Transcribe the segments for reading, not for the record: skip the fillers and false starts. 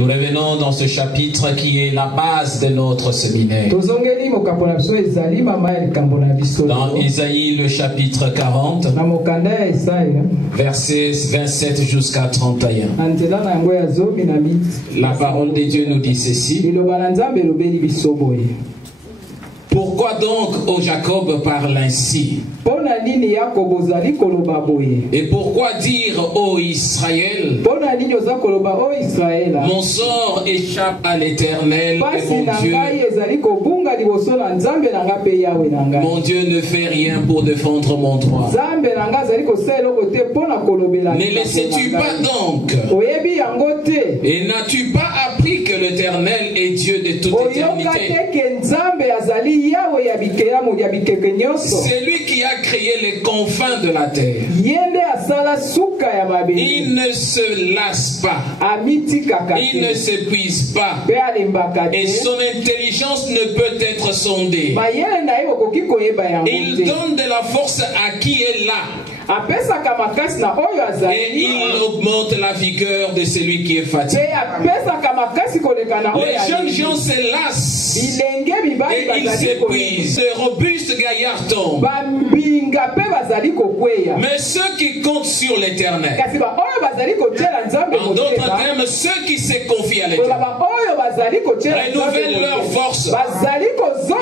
Nous revenons dans ce chapitre qui est la base de notre séminaire. Dans Isaïe le chapitre 40, versets 27 jusqu'à 31. La parole de Dieu nous dit ceci. Pourquoi donc, ô Jacob, parle ainsi? Et pourquoi dire, ô Israël, mon sort échappe à l'Éternel, et mon Dieu ne fait rien pour défendre mon droit. Ne le sais-tu pas donc? Et n'as-tu pas appris que l'Éternel est Dieu de toute éternité? C'est lui qui a créé les confins de la terre. Il ne se lasse pas. Il ne s'épuise pas. Et son intelligence ne peut être sondée. Il donne de la force à qui est là. Et il augmente la vigueur de celui qui est fatigué. Les jeunes gens se lassent et ils s'épuisent. Les robustes gaillards tombent. Mais ceux qui comptent sur l'Éternel, en d'autres termes, ceux qui se confient à l'Éternel, renouvellent leur force.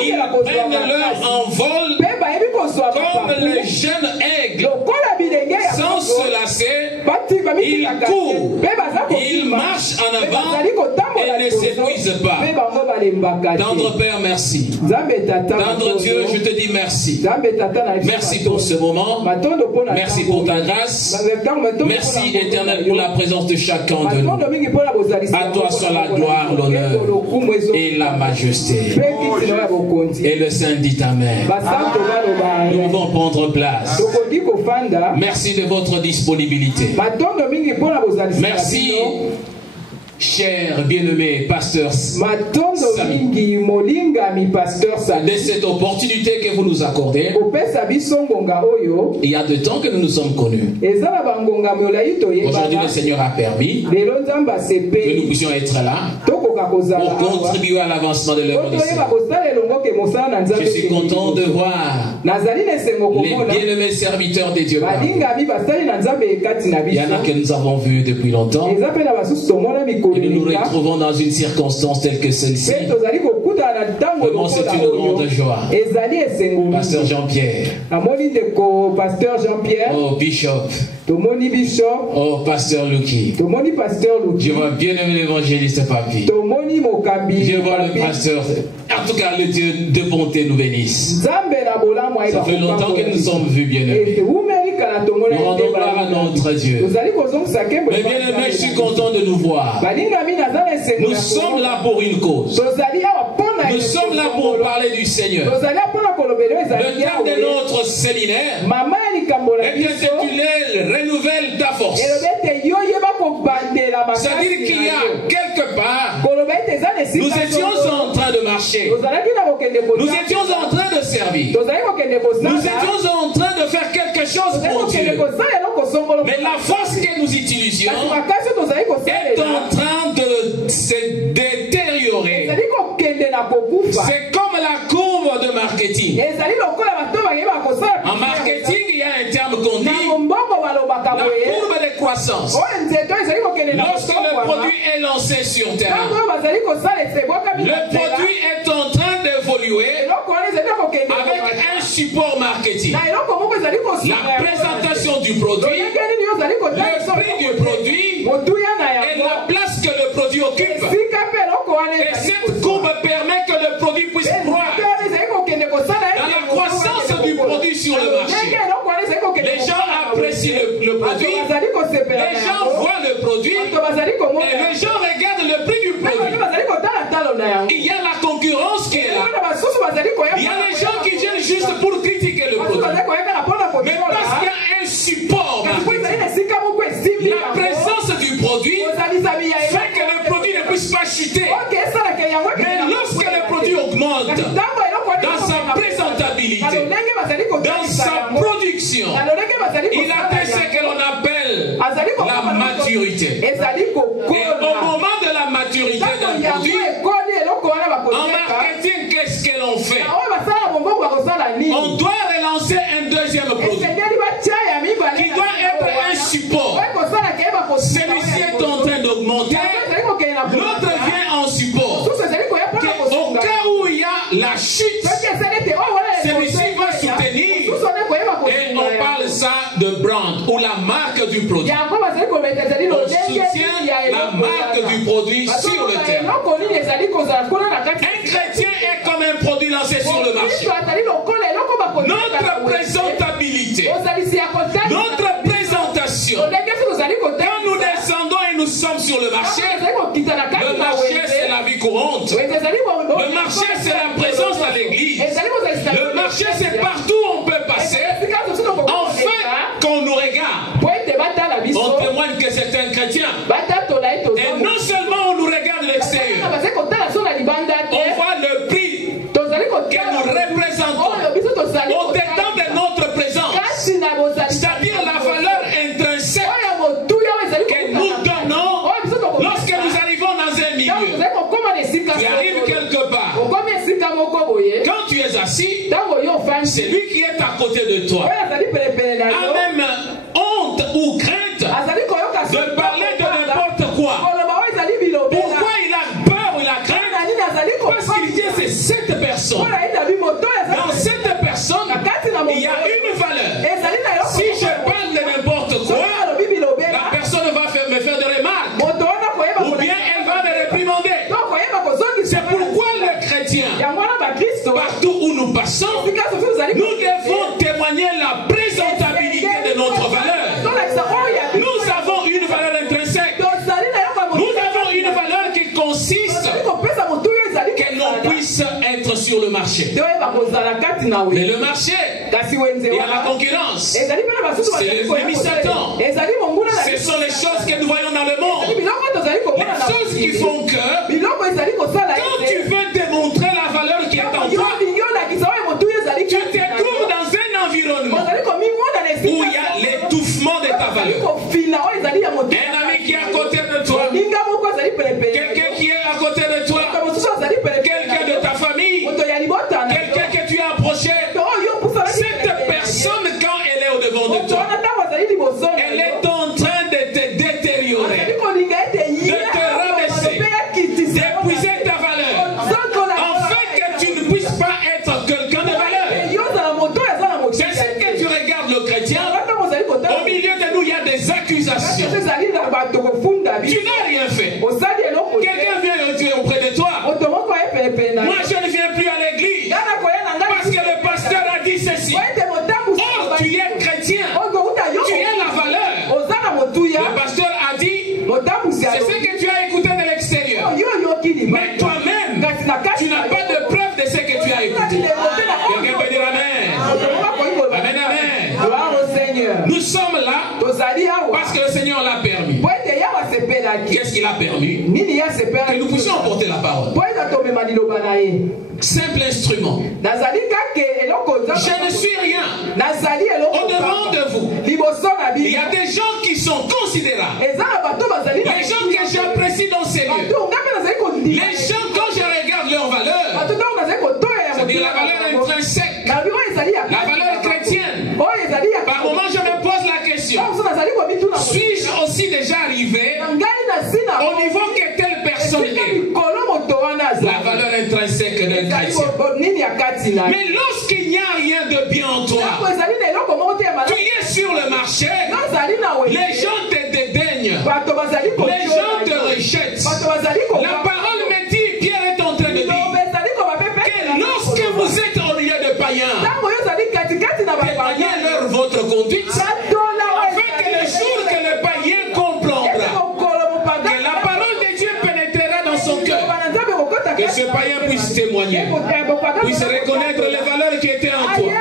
Ils prennent leur envol comme le jeune aigle. Sans se lasser, il court, il marche en avant et ne s'épuise pas. Tendre Père, merci. Tendre Dieu, je te dis merci. Merci pour ce moment. Merci pour ta grâce. Merci Éternel pour la présence de chacun de nous. À toi soit la gloire, l'honneur et la majesté. Et le Saint dit Amen. Nous pouvons prendre place. Merci de votre disponibilité. Merci, cher bien-aimé pasteur, de cette opportunité que vous nous accordez. Il y a de temps que nous nous sommes connus. Aujourd'hui, le Seigneur a permis que nous puissions être là pour contribuer à l'avancement de l'œuvre du Seigneur. Je suis content de voir les bien-aimés serviteurs de Dieu. Il y en a que nous avons vus depuis longtemps. Et nous nous retrouvons dans une circonstance telle que celle-ci. Vraiment, c'est une grande joie. Pasteur Jean-Pierre. Oh, Bishop. Oh, Pasteur Luki. Je vois bien l'évangéliste Papi. Je vois le pasteur. En tout cas, le Dieu de bonté nous bénisse. Ça fait longtemps que nous sommes vus, bien-aimés. Nous rendons gloire à notre Dieu. Mais bien-aimés, je suis content de nous voir. Nous sommes là pour une cause. Nous sommes là pour parler du Seigneur. Le thème de notre séminaire est intitulé Renouvelle ta force. C'est-à-dire qu'il y a quelque part, nous étions en train de marcher. Nous étions en train de servir. Nous étions en train de faire quelque chose pour Dieu. Mais la force que nous utilisions est en train de se détériorer. C'est comme la courbe de marketing. En marketing, il y a un terme qu'on dit la courbe de croissance. Lorsque le produit est lancé sur terrain, le produit est en train d'évoluer avec un support marketing. La présentation du produit, le prix du produit et la place que le produit occupe. Et cette courbe permet que le produit puisse croître dans la croissance du produit sur le marché. Les gens apprécient le produit, les gens voient le produit et les gens regardent le prix du produit. Il y a la concurrence qui est là. Il y a les gens qui viennent juste pour critiquer le produit. Mais parce qu'il y a un support marketing, la présence du produit fait que le produit ne puisse pas chuter. Mais lorsque le produit augmente dans sa présentabilité, dans sa production, il atteint ce que l'on appelle la maturité. Et au moment de la maturité, chrétiens, qu'est-ce qu'elles ont fait? On doit relancer un deuxième produit qui doit être un support. Celui-ci est en train d'augmenter, l'autre vient en support. Au cas où il y a la chute, celui-ci va soutenir. Et on parle ça de brand ou la marque du produit. On soutient la marque du produit sur le terrain. Un chrétien est comme un produit lancé sur le marché. Notre présentabilité, notre présentation, quand nous descendons et nous sommes sur le marché c'est la vie courante. Le marché c'est la présence à l'église. Le marché c'est partout où on peut passer. Enfin, qu'on nous regarde, on témoigne que c'est un chrétien. Et non seulement on nous regarde de l'extérieur, on voit le prix que nous représentons au-dedans de notre présence, c'est-à-dire la valeur intrinsèque que nous donnons lorsque nous arrivons dans un milieu. Tu arrives quelque part, quand tu es assis, c'est lui qui est à côté de toi a même honte ou crainte de parler de n'importe quoi. Pourquoi il a peur ou il a crainte? Parce qu'il dit c'est cette personne. Dans cette personne, il y a une valeur. Si je parle de n'importe quoi, la personne va me faire des remarques ou bien elle va me réprimander. C'est pourquoi le chrétien, partout où nous passons, nous devons témoigner la présentabilité de notre valeur. Nous avons une valeur intrinsèque. Nous avons une valeur qui consiste que l'on puisse être sur le marché. Mais le marché, il y a la concurrence. C'est l'ennemi Satan. Ce sont les choses que nous voyons dans le monde. Les choses qui font que quand tu veux démontrer la valeur qui est en toi, tu te trouves dans un environnement où il y a l'étouffement de ta valeur. Un ami qui est à côté de toi, quelqu'un qui est à côté de toi, quelqu'un de ta famille, quelqu'un que tu as approché. Cette personne, quand elle est au devant de toi, elle est en train de te détériorer, de te rabaisser, d'épuiser ta valeur, afin que tu ne puisses pas être quelqu'un de valeur. C'est ce que tu regardes le chrétien. Au milieu de nous, il y a des accusations. Tu n'as rien fait. Quelqu'un vient auprès de toi. Moi, je ne viens plus à l'église parce que le pasteur a dit ceci. Or, tu es chrétien. Tu es la valeur. Le pasteur a dit, c'est ce que tu as écouté de l'extérieur. Mais toi-même, tu n'as pas de preuve de ce que tu as écouté. Quelqu'un peut dire amen. Amen, amen. Nous sommes là parce que le Seigneur l'a permis. Qu'est-ce qu'il a permis? Que nous puissions porter la parole. Simple instrument. Je ne suis rien. Au-devant de vous, il y a des gens qui sont considérables. Les gens que j'apprécie dans ces lieux. Les gens, quand je regarde leur valeur, c'est-à-dire la valeur intrinsèque, la valeur chrétienne, par moment je me pose la question, suis-je aussi déjà arrivé au niveau que telle personne est? La valeur intrinsèque d'un chrétien. Mais lorsqu'il n'y a rien de bien en toi, tu es sur le marché, les gens te dédaignent, les gens te rejettent. La parole me dit, Pierre est en train de dire, que lorsque vous êtes au milieu de païens, témoignez leur votre conduite, afin que le jour que le païen comprendra que la parole de Dieu pénétrera dans son cœur, que ce païen puisse témoigner, puisse reconnaître les valeurs qui étaient en toi.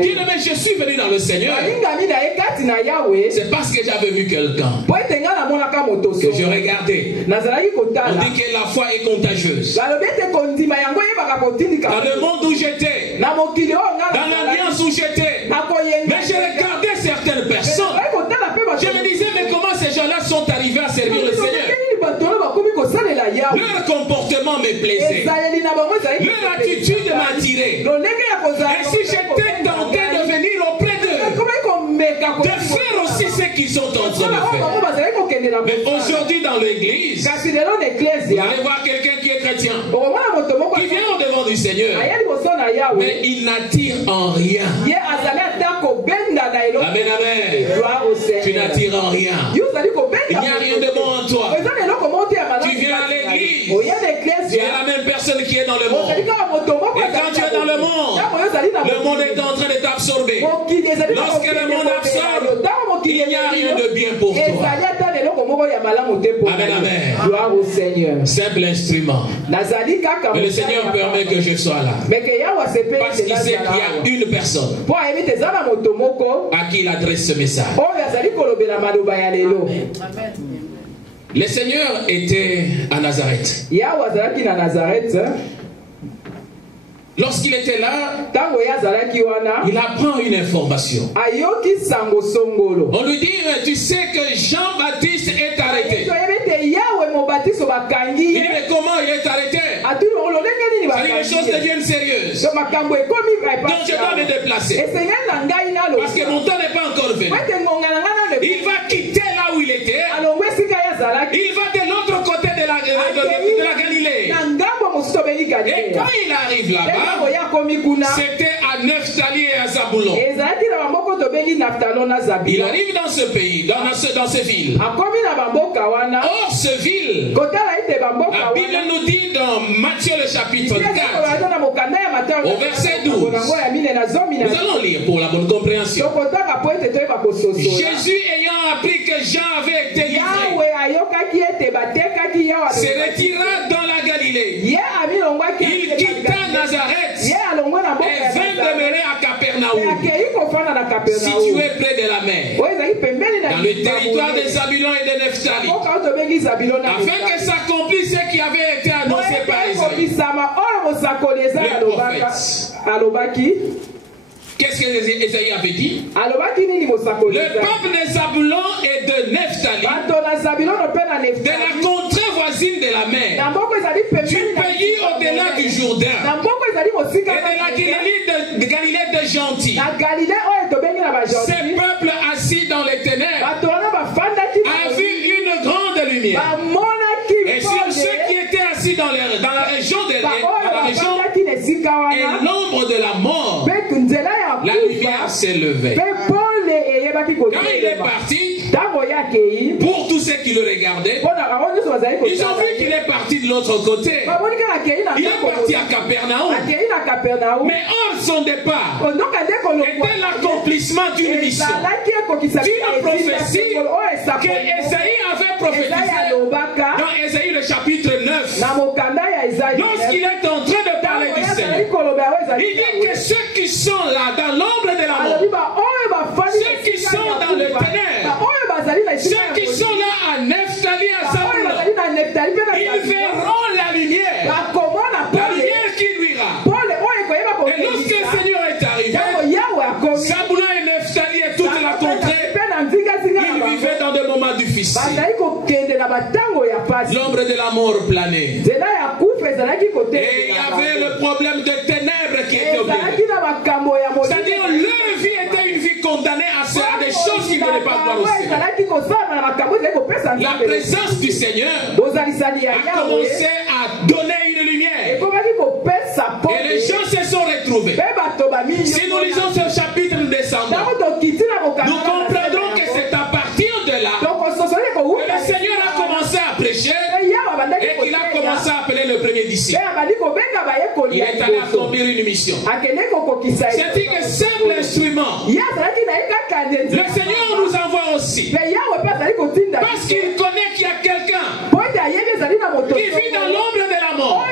Dis-le, mais je suis venu dans le Seigneur. C'est parce que j'avais vu quelqu'un que je regardais. On dit que la foi est contagieuse. Dans le monde où j'étais, dans l'ambiance où j'étais, mais je regardais certaines personnes. Je me disais, mais comment ces gens-là sont arrivés à servir le Seigneur? Leur comportement me plaisait. Leur attitude m'attirait. Et si j'étais tenté de venir auprès d'eux, de faire aussi ce qu'ils sont en train de faire. Mais aujourd'hui dans l'église, vous allez voir quelqu'un qui est chrétien, qui vient au devant du Seigneur, mais il n'attire en rien. Amen, amen. Tu n'attires en rien. Il n'y a rien de bon en toi. Tu viens à l'église, tu es la même personne qui est dans le monde. Et quand tu es dans le monde est en train de t'absorber. Lorsque le monde absorbe, il n'y a rien de bien pour toi. Amen, amen. Gloire au Seigneur. Simple instrument. Mais le Seigneur permet que je sois là. Parce qu'il sait qu'il y a une personne à qui il adresse ce message. Le Seigneur était à Nazareth. Lorsqu'il était là, il apprend une information. On lui dit, tu sais que Jean-Baptiste est arrêté. Il dit, mais comment il est arrêté? C'est-à-dire que les choses deviennent sérieuses. Donc je dois me déplacer. Parce que mon temps n'est pas encore venu. Il va quitter là où il était. Il va de l'autre côté de la Galilée. Et quand il arrive là-bas, c'était à Nephtali et à Zabulon. Il arrive dans ce pays, dans ces villes. Or, ce ville, la Bible nous dit dans Matthieu le chapitre 4, au verset 12, nous allons lire pour la bonne compréhension. Jésus ayant appris que Jean avait été livré, se retira dans la Galilée. Il quitta Nazareth et vint demeurer à Capernaum, situé près de la mer, dans le territoire de Zabulon et de Nephtali, afin que s'accomplisse ce qui avait été annoncé par Isaïe, le prophète. Qu'est-ce que Isaïe avait dit? Le peuple de Zabulon et de Nephtali, de la contrée voisine de la mer, du pays au-delà du Jourdain, et de la Galilée des gentils, ces peuples assis dans les ténèbres a vu une grande lumière. Et sur ceux qui étaient assis dans la région et l'ombre de la mort, la lumière s'est levée. Quand il est parti, pour tous ceux qui le regardaient, ils ont vu qu'il est parti de l'autre côté. Il est parti à Capernaum. Mais or, son départ était l'accomplissement d'une mission, d'une prophétie que Esaïe avait prophétisée dans Esaïe le chapitre 9. Lorsqu'il est en train de parler du Seigneur, il dit que ceux qui sont là dans l'ombre de la mort, ceux qui sont dans le ténèbres, ceux qui sont là à Nephtali, à Zabulon, ils verront la lumière qui luira. Et lorsque le Seigneur est arrivé, Zabulon et Nephtali et toute la contrée, ils vivaient dans des moments difficiles. L'ombre de la mort planait. Et il y avait le problème des ténèbres qui était au milieu. C'est-à-dire leur vie était une vie condamnée à des choses qui ne devaient pas voir au Seigneur. La présence du Seigneur a commencé à donner une lumière. Et les gens se sont retrouvés. Si nous lisons ce chapitre descendant, nous comprendrons que c'est à partir de là que le Seigneur a commencé à prêcher et qu'il a commencé à appeler le premier disciple. Il est allé accomplir une mission. C'est un simple instrument. Le Seigneur nous envoie aussi parce qu'il connaît qu'il y a quelqu'un qui vit dans l'ombre de la mort,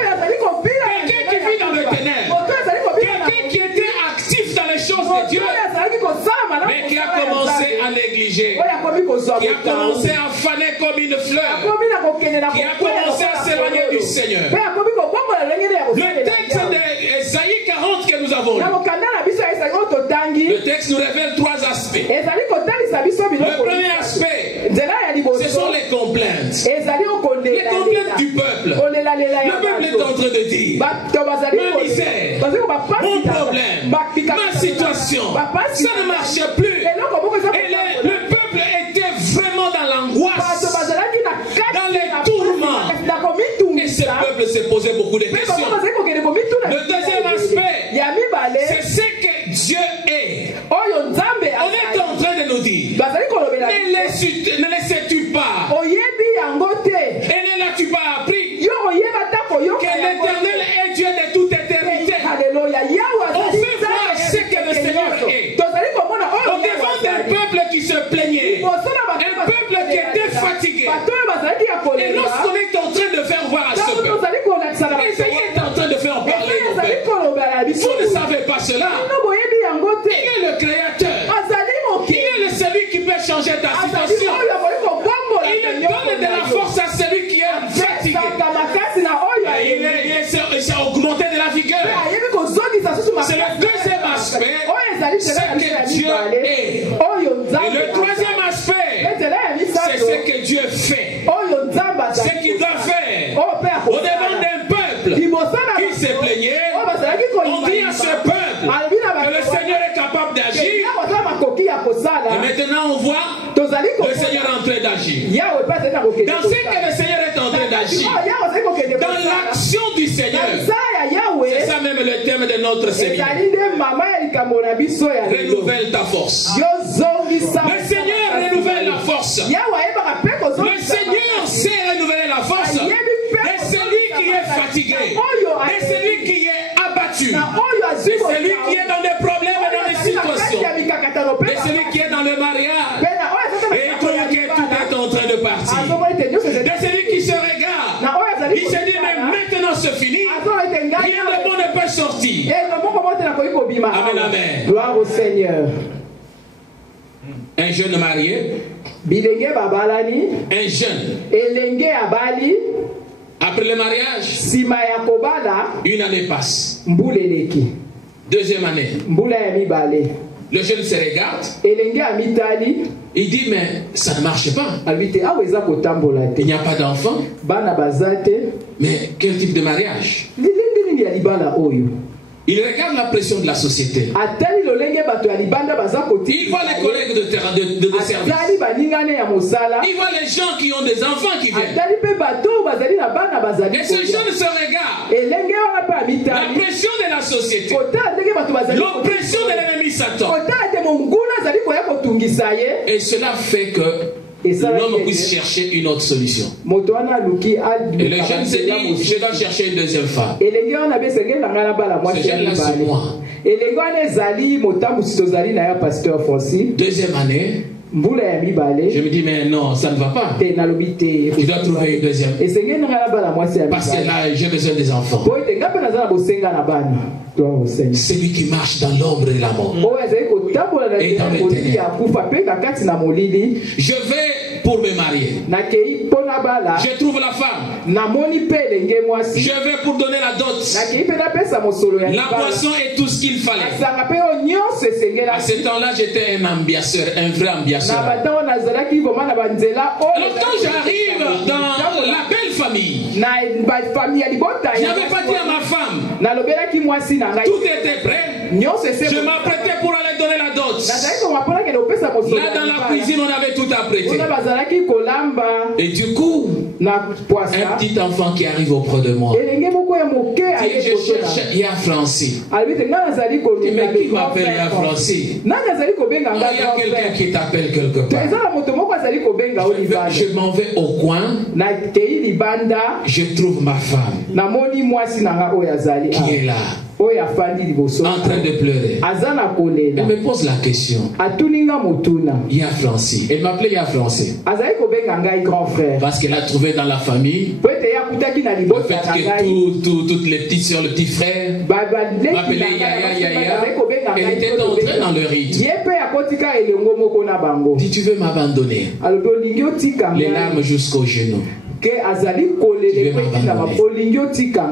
quelqu'un qui vit dans le ténèbre, quelqu'un qui était actif dans les choses de Dieu, mais qui a commencé à négliger, qui a commencé à faner comme une fleur, qui a commencé à s'éloigner du Seigneur. Le texte d'Ésaïe 40 que nous avons lu, le texte nous révèle trois aspects. Le premier aspect, ce sont les complaintes. Les complaintes du peuple. Le peuple est en train de dire, ma misère, mon problème, ma situation, ça ne marche plus. Et le peuple était vraiment dans l'angoisse, dans les tourments. Et ce peuple s'est posé beaucoup de questions. Le deuxième aspect, c'est ce que Dieu est. On est en train de nous dire, ne laissez-tu pas, et ne l'as-tu pas appris que l'Éternel est Dieu de toute éternité. On fait voir ce que le Seigneur est. Au devant d'un peuple qui se plaignait, un peuple qui était fatigué. Et lorsqu'on est en train de faire voir à ce peuple, Isaïe est en train de faire parler au peuple. Vous ne savez pas cela. Il est le créateur. Il est celui qui peut changer ta situation. Il donne de la force à celui qui est fatigué. Il s'est augmenté de la vigueur. C'est le deuxième aspect, c'est que Dieu est. Et le troisième aspect, c'est ce que Dieu fait. Ce qu'il doit faire. Au devant d'un peuple qui se plaignait, on dit à ce peuple que le Seigneur est capable d'agir. Et maintenant on voit le Seigneur en train d'agir. Dans ce que le Seigneur est en train d'agir, dans l'action du Seigneur, c'est ça même le thème de notre séminaire. Renouvelle ta force. Le Seigneur renouvelle la force. Le Seigneur sait renouveler la force de celui qui est fatigué, de celui qui est abattu, de celui qui est dans des problèmes et dans des situations, de celui qui est dans le mariage et il trouve que tout est en train de partir, de celui qui se regarde, il se dit mais maintenant c'est fini, rien de bon ne peut sortir. Amen, amen. Gloire au Seigneur. Un jeune marié, un jeune, après le mariage, une année passe. Deuxième année, le jeune se regarde. Il dit mais ça ne marche pas. Il n'y a pas d'enfant. Mais quel type de mariage? Il regarde la pression de la société. Il voit les collègues de service. Il voit les gens qui ont des enfants qui viennent. Et ce jeune se regarde. La pression de la société. L'oppression de l'ennemi Satan. Et cela fait que l'homme puisse chercher une autre solution. Et le jeune se dit, je dois chercher une deuxième femme. Ce jeune-là, c'est moi. Deuxième année, je me dis, mais non, ça ne va pas. Je dois trouver une deuxième. Parce que là, j'ai besoin des enfants. Celui qui marche dans l'ombre de la mort et dans les ténèbres. Je vais pour me marier. Je trouve la femme. Je vais pour donner la dot. La boisson et tout ce qu'il fallait. À ce temps-là, j'étais un ambiasseur, un vrai ambiasseur. Alors quand j'arrive dans la belle famille, je n'avais pas dit à ma femme, tout était prêt. Je m'apprêtais pour aller donner la dot. Là dans la cuisine on avait tout apprêté. Et du coup, un petit enfant qui arrive auprès de moi. Et je cherche Y'a Francis. Mais qui m'appelle Y'a Francis? Il y a quelqu'un qui t'appelle quelque part. Je m'en vais au coin. Je trouve ma femme qui est là, en train de pleurer. Elle me pose la question. Y'a Francis. Elle m'appelait Y'a Francis. Parce qu'elle a trouvé dans la famille le fait que toutes les petites soeurs, les petits frères m'appelaient Yaya. Elle était entrée dans le rythme. Si tu veux m'abandonner, les larmes jusqu'aux genoux. Tu veux m'abandonner.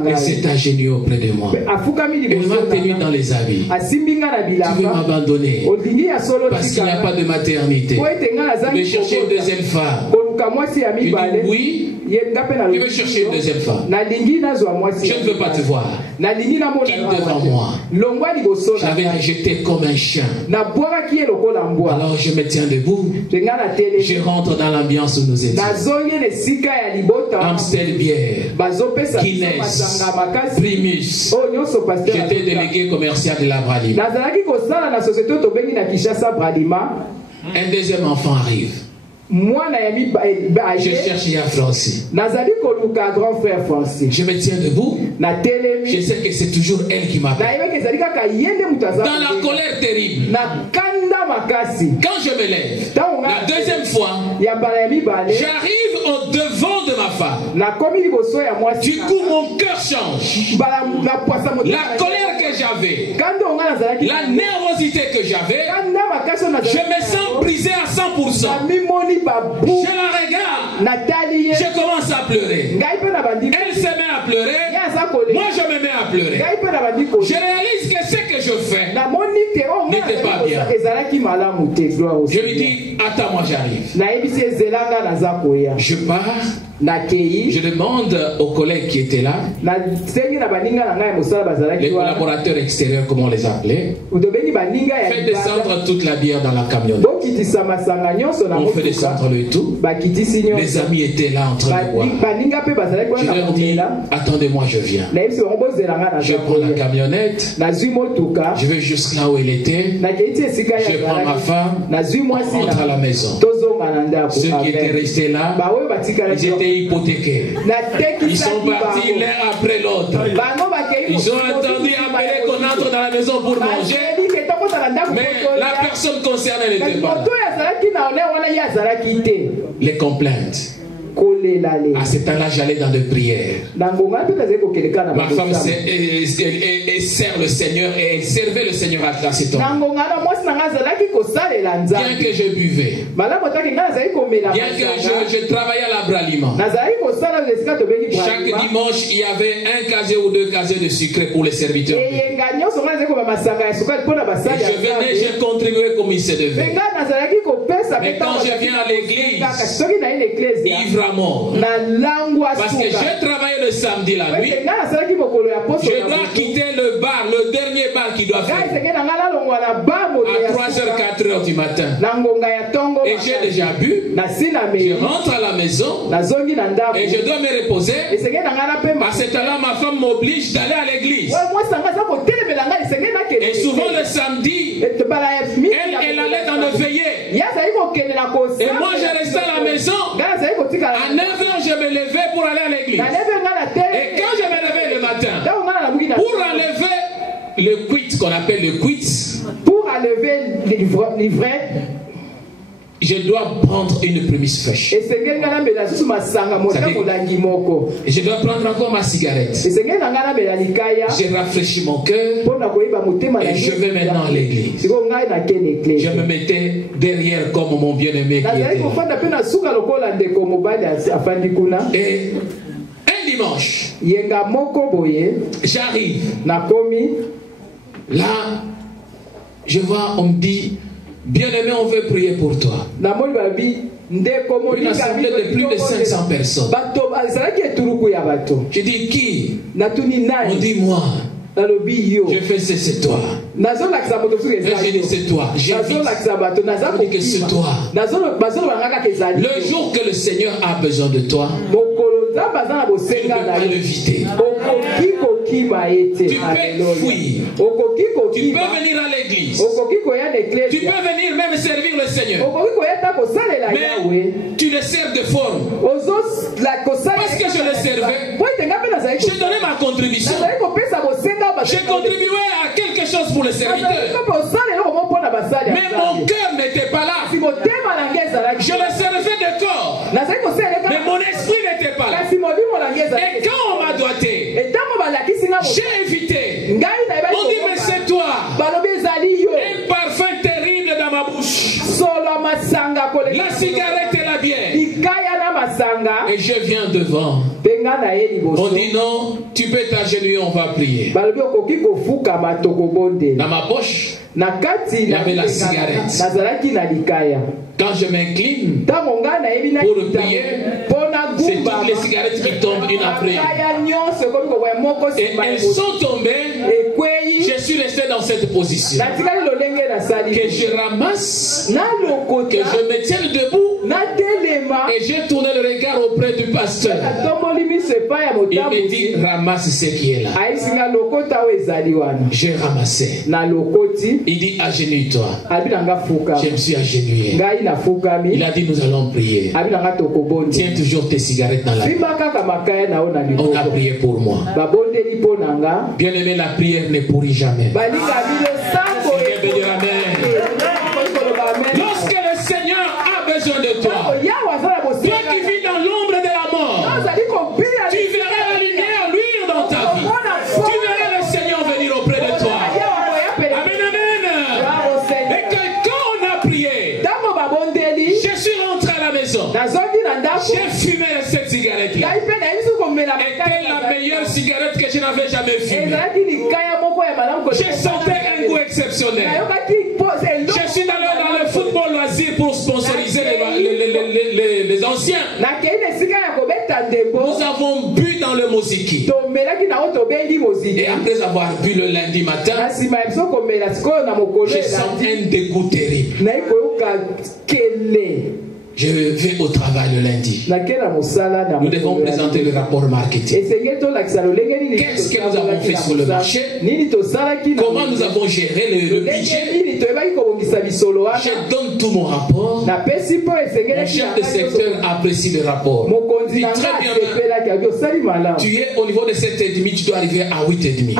Elle s'est agenouillée auprès de moi. Elle m'a tenu dans les habits. Tu veux m'abandonner parce qu'il n'y a pas de maternité. Tu veux chercher une deuxième femme. Tu dis oui. Je veux chercher une deuxième femme. Je ne veux pas te voir. Quitte devant moi. Je l'avais rejeté comme un chien. Alors je me tiens debout. Je rentre dans l'ambiance où nous étions. Amstel Bière, Guinness, Primus. J'étais délégué commercial de la Bralima. Un deuxième enfant arrive. Je cherche Y'a Francis. Je me tiens debout. Je sais que c'est toujours elle qui m'appelle. Dans la colère terrible. Quand je me lève, la deuxième fois, j'arrive au devant de ma femme. Du coup, mon cœur change. La colère que j'avais, la nervosité que j'avais, je me sens brisé à 100%. Je la regarde. Je commence à pleurer. Elle se met à pleurer. Moi, je me mets à pleurer. Je réalise que ce que je fais n'était pas bien. Je lui dis, attends-moi, j'arrive. Je pars. Je demande aux collègues qui étaient là, les collaborateurs extérieurs, comment on les appelait, faites descendre toute la bière dans la camionnette. On fait descendre le tout. Les amis étaient là en train de boire. Je leur dis, attendez-moi, je viens. Je prends la camionnette, je vais jusque là où elle était, je prends ma femme, on rentre à la maison. Ceux qui étaient restés là, ils étaient hypothéqués. Ils sont partis l'un après l'autre. Ils ont attendu appeler qu'on entre dans la maison pour manger. Mais la personne concernée n'était pas là. Les complaintes. À ce temps-là, j'allais dans des prières. Ma femme sert le Seigneur et elle servait le Seigneur à ce temps-là. Bien que je buvais, bien que je travaillais à la Bralima, chaque dimanche, il y avait un casier ou deux casiers de sucre pour les serviteurs. Et je venais, je contribuais comme il se devait. Mais quand je viens à l'église, ivre à mort, parce que j'ai travaillé le samedi la nuit, je dois quitter le bar, le dernier bar qui doit faire à 3h, 4h du matin. Et j'ai déjà bu. Je rentre à la maison et je dois me reposer. À ce temps-là, ma femme m'oblige d'aller à l'église. Et souvent le samedi, elle allait dans le veillées. Et moi, je restais à la maison. À 9h, je me levais pour aller à l'église. Et quand je me levais le matin, pour enlever le quit, qu'on appelle le quit, pour enlever l'ivraie, je dois prendre une prémisse fraîche. Je dois prendre encore ma cigarette. J'ai rafraîchi mon cœur et je vais maintenant à l'église. Je me mettais derrière comme mon bien-aimé qui était là. Et un dimanche, j'arrive. Là, je vois, on me dit, bien-aimé, on veut prier pour toi. Une assemblée de plus de 500 personnes. Je dis qui? On dit moi. Je fais c'est toi. J'ai dit c'est toi. J'ai dit que c'est toi. Le jour que le Seigneur a besoin de toi, il ne peut pas l'éviter. Tu peux fuir. Tu peux venir à l'église. Tu peux venir même servir le Seigneur. Mais tu le sers de forme. Parce que je le servais, je donnais ma contribution. J'ai contribué à quelque chose pour le serviteur. Mais mon cœur n'était pas là. Je le servais de corps. Mais mon esprit n'était pas là. Et quand on m'a doigté, j'ai évité. On dit mais c'est toi. Un parfum terrible dans ma bouche. La cigarette et la bière. Et je viens devant. On dit non, tu peux t'agenouiller, on va prier. Dans ma poche, il y avait la cigarette. Quand je m'incline pour prier, C'est toutes les cigarettes qui tombent une après. Et elles sont tombées. Je suis resté dans cette position. Que je ramasse, que je me tienne debout. Et j'ai tourné le regard auprès du pasteur. Il me dit, ramasse ce qui est là. J'ai ramassé. Il dit, agenouille-toi. Je me suis agenouillé. Il a dit, nous allons prier. Tiens toujours tes cigarettes dans la main. On a prié pour moi. Bien aimé, la prière ne pourrit jamais. Lorsque le Seigneur a besoin de toi, toi qui vis dans l'ombre de la mort, tu verras la lumière luire dans ta vie. Tu verras le Seigneur venir auprès de toi. Amen, amen. Et que quand on a prié, je suis rentré à la maison. J'ai fumé cette cigarette-là. Était la meilleure cigarette que je n'avais jamais fumée. J'ai senti un goût exceptionnel. Je suis allé dans le football loisir pour sponsoriser les anciens. Nous avons bu dans le Moziki. Et après avoir bu le lundi matin, je sens un dégoût terrible. Je vais au travail le lundi. Nous devons présenter le rapport marketing. Qu'est-ce que nous avons fait sur le marché? Comment nous avons géré le budget? Je donne tout mon rapport. Mon chef de secteur apprécie le rapport. Il dit très bien, tu es au niveau de 7h30, tu dois arriver à 8h30.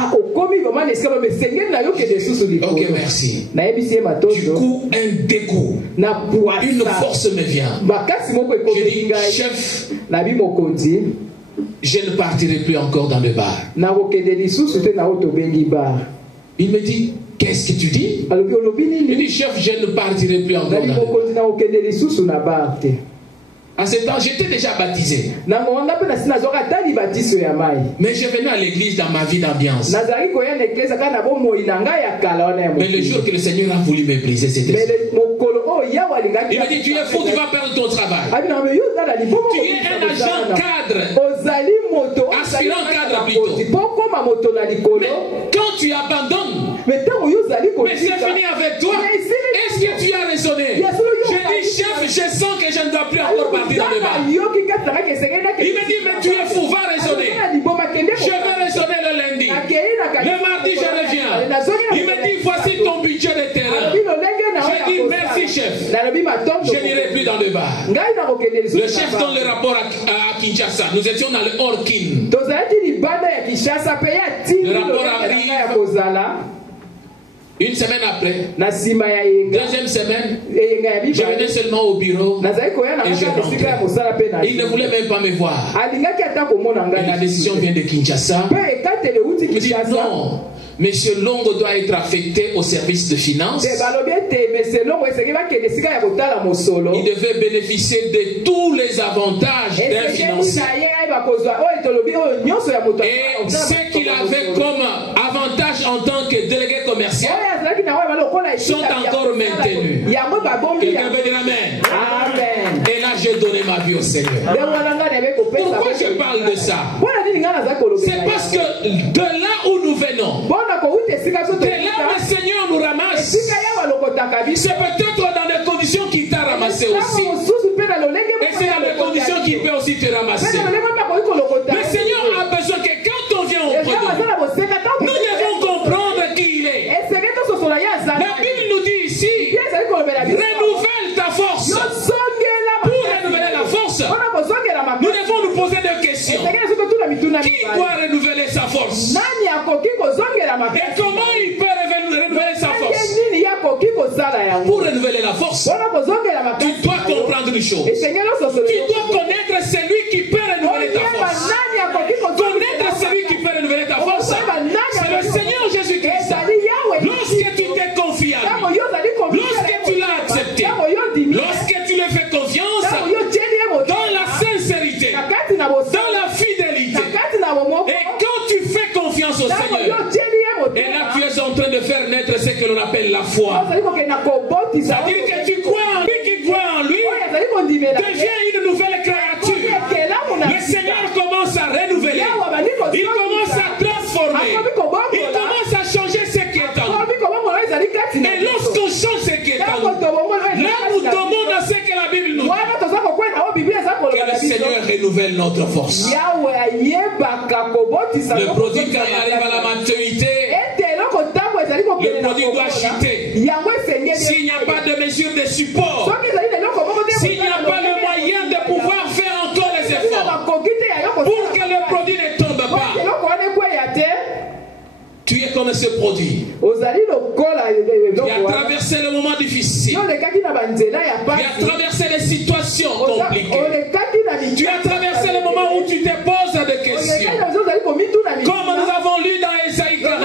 Ok, merci. Du coup, un dégoût, une force me vient. Je dis, chef, je ne partirai plus encore dans le bar. Il me dit, qu'est-ce que tu dis? Il dit, chef, je ne partirai plus encore dans le bar. À ce temps, j'étais déjà baptisé. Mais je venais à l'église dans ma vie d'ambiance. Mais le jour que le Seigneur a voulu me briser, c'était ça. Il m'a dit, tu es fou, tu vas perdre ton travail. Tu es un agent cadre. Aspirant cadre plutôt. Mais quand tu abandonnes, mais c'est fini avec toi. Est-ce que tu as raisonné? Je dis, chef, je sens que je ne dois plus encore partir dans le bar. Il me dit, mais tu es fou, va raisonner. Je vais raisonner le lundi. Le mardi, je reviens. Il me dit, voici ton budget de terrain. Je dis, merci chef. Je n'irai plus dans le bar. Le chef donne le rapport à Kinshasa. Nous étions dans le Orkin. Le rapport arrive. Une semaine après, deuxième semaine, je venais seulement au bureau et je rentrais. Il ne voulait même pas me voir. Et la décision vient de Kinshasa. Il me dit non. Monsieur Longo doit être affecté au service de finances. Il devait bénéficier de tous les avantages d'un financier. Et ce qu'il avait comme avantage en tant que délégué commercial sont encore maintenus. Quelqu'un veut dire amen. Amen. Et là, j'ai donné ma vie au Seigneur. Pourquoi je parle de ça? C'est parce que de là où nous venons, de là où le Seigneur nous ramasse, c'est peut-être dans des conditions qu'il t'a ramassé aussi. Et c'est dans des conditions qu'il peut aussi te ramasser. Le Seigneur a besoin que quand on vient auprès de lui, nous devons comprendre qui il est. La Bible nous dit ici, renouvelle ta force. Pour renouveler la force, nous devons nous poser des questions. Qui doit renouveler sa force? Et comment il peut renouveler sa force? Pour renouveler la force, tu dois comprendre une chose. Tu dois connaître celui qui peut renouveler ta force. Connaître celui qui peut renouveler ta force, c'est le Seigneur Jésus-Christ. Lorsque tu t'es confié à lui, lorsque tu l'as accepté, lorsque tu lui fais confiance, dans la sincérité, dans la fidélité, et quand tu fais confiance au Seigneur, et là tu es en train de faire naître ce que l'on appelle la foi. C'est-à-dire que tu crois en lui qui croit en lui, devient une nouvelle créature. renouvelle notre force. Le produit, quand il arrive à la maturité, le produit doit chuter. S'il n'y a pas de mesure de support, s'il n'y a pas le moyen de pouvoir faire encore les efforts pour que le produit ne tombe pas, tu es comme ce produit. Tu as traversé le moment difficile. Tu as traversé les situations compliquées. Tu as traversé le moment où tu te poses des questions. Comme nous avons lu dans Ésaïe 40.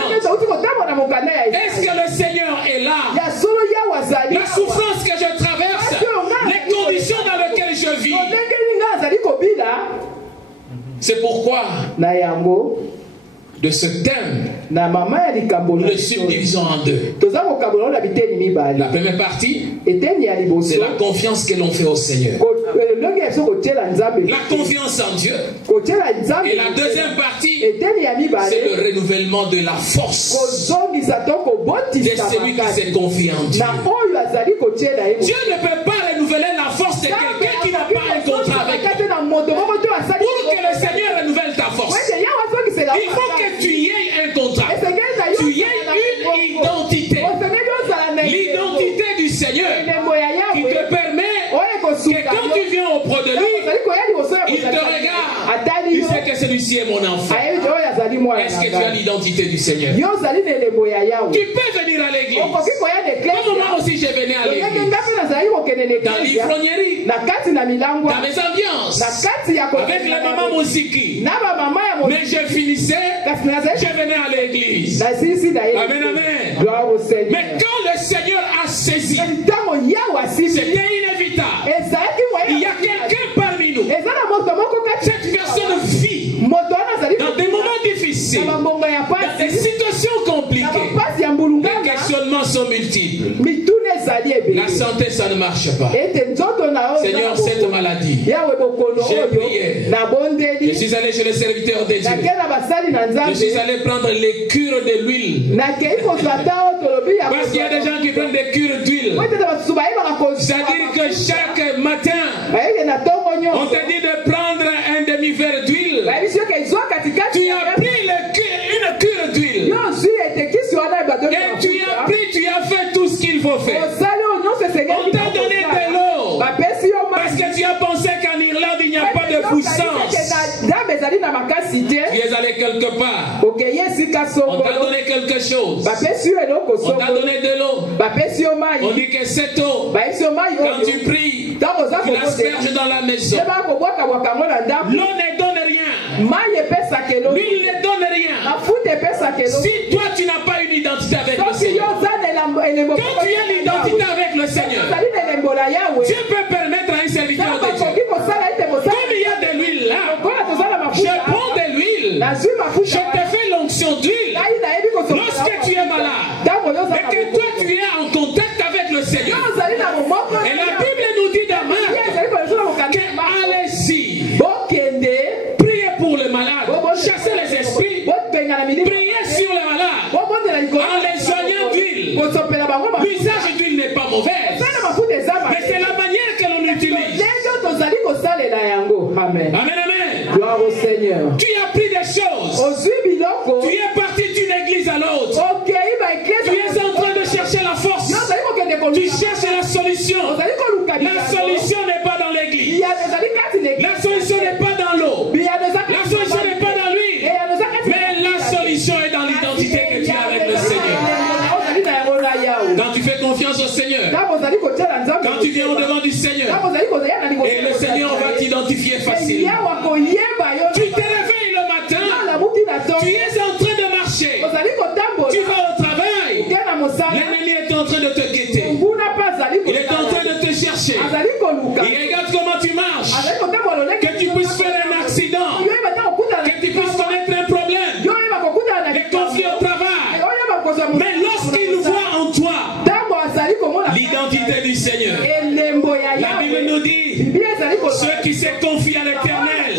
Est-ce que le Seigneur est là? La souffrance que je traverse, les conditions dans lesquelles je vis. C'est pourquoi de ce thème, nous le subdivisons en deux. La première partie, c'est la confiance que l'on fait au Seigneur. La confiance en Dieu. Et la deuxième partie, c'est le renouvellement de la force de celui qui se confie en Dieu. Dieu ne peut pas renouveler la force de quelqu'un qui n'a pas un contrat avec lui. Pour que le Seigneur renouvelle ta force, il faut que tu y aies un contrat. Tu y aies une identité. L'identité du Seigneur qui te permet que quand tu viens auprès de lui, il te regarde. Il sait que celui-ci est mon enfant. Est-ce que tu as l'identité du Seigneur? Tu peux venir à l'église. Comme moi aussi je venais à l'église. Dans l'ivrognerie, dans mes ambiances, avec la maman Mosiki. Mais je finissais, je venais à l'église. Amen, amen. Mais quand le Seigneur a saisi, c'était inévitable. Il y a quelqu'un parmi nous. Cette personne vit dans des moments difficiles, dans des situations compliquées. Les questionnements sont multiples. La santé, ça ne marche pas. Seigneur, cette maladie, j'ai prié. Je suis allé chez le serviteur de Dieu. Je suis allé prendre les cures de l'huile. Parce qu'il y a des gens qui prennent des cures d'huile. C'est-à-dire que chaque matin, on te dit de prendre un demi-verre d'huile. Tu as pris une cure d'huile. Et tu as pris, tu as fait tout ce qu'il faut faire. On t'a donné de l'eau. Parce que tu as pensé qu'en Irlande, il n'y a pas de puissance. Tu es allé quelque part. On t'a donné quelque chose. On t'a donné de l'eau. On dit que cette eau, quand tu pries, tu l'asperges dans la maison. L'eau ne donne rien. L'huile ne donne rien. Si toi tu n'as pas une identité avec le Seigneur, quand tu as l'identité avec le Seigneur, Dieu peut permettre à un serviteur de Dieu, comme il y a de l'huile là, je prends de l'huile, je te fais l'onction d'huile. Lorsque tu es malade et que toi tu es en contact avec le Seigneur, et la Bible nous dit dans Marc que allez-y, priez pour les malades, chassez les esprits, priez sur les malades en les soignant d'huile. L'usage d'huile n'est pas mauvais, mais c'est la manière que l'on utilise. Amen, amen. Gloire au Seigneur. Tu as appris des choses. Tu es parti d'une église à l'autre. Tu es en train de chercher la force. Tu cherches la solution. La solution n'est pas dans l'église. La solution n'est pas dans l'eau. La solution n'est pas dans lui. Mais la solution est dans l'identité que tu as avec le Seigneur. Quand tu fais confiance au Seigneur, quand tu viens au devant du Seigneur, et le Seigneur va t'identifier facilement. Tu te réveilles le matin, tu es en train de marcher, tu vas au travail, l'ennemi est en train de te guetter, il est en train de te chercher, il regarde comment tu marches, que tu puisses faire un accident, que tu puisses connaître un problème, des conflits au travail. Mais lorsqu'il voit en toi l'identité du Seigneur, la Bible nous dit, ceux qui se confient à l'Éternel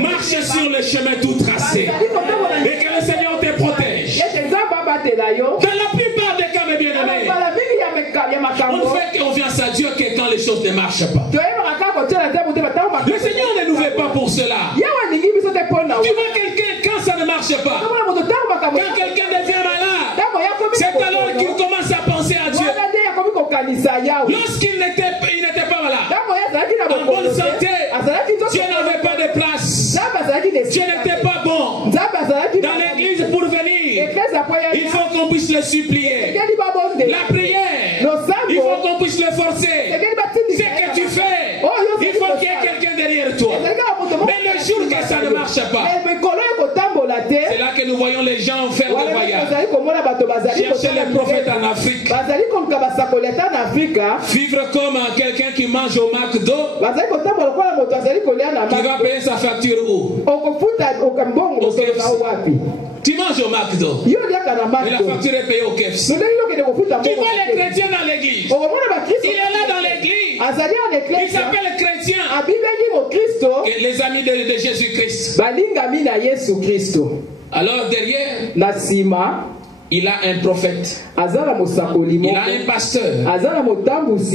marchent sur le chemin tout tracé, et que le Seigneur te protège. Dans la plupart des cas, mes bien-aimés, on fait confiance à Dieu que quand les choses ne marchent pas. Le Seigneur ne nous fait pas pour cela. Tu vois quelqu'un, quand ça ne marche pas, quand quelqu'un devient malade, c'est alors qu'il commence à penser à Dieu. Lorsqu'il n'était pas malade, en bonne santé, Dieu n'avait pas de place. Dieu n'était pas bon. Dans l'église, pour venir, il faut qu'on puisse le supplier. La prière, il faut qu'on puisse le forcer. Ce que tu fais, il faut qu'il y ait quelqu'un derrière toi. Mais le jour que ça ne marche pas, c'est là que nous voyons les gens faire des voyages. Chercher les prophètes en Afrique. Vivre comme quelqu'un qui mange au McDo, qui va payer sa facture où? Tu manges au McDo, et la facture est payée au KFC. Tu vois les chrétiens dans l'église. Il est là dans l'église. Il s'appelle chrétien. Et les amis de Jésus-Christ. Alors derrière, il a un prophète. Il a un pasteur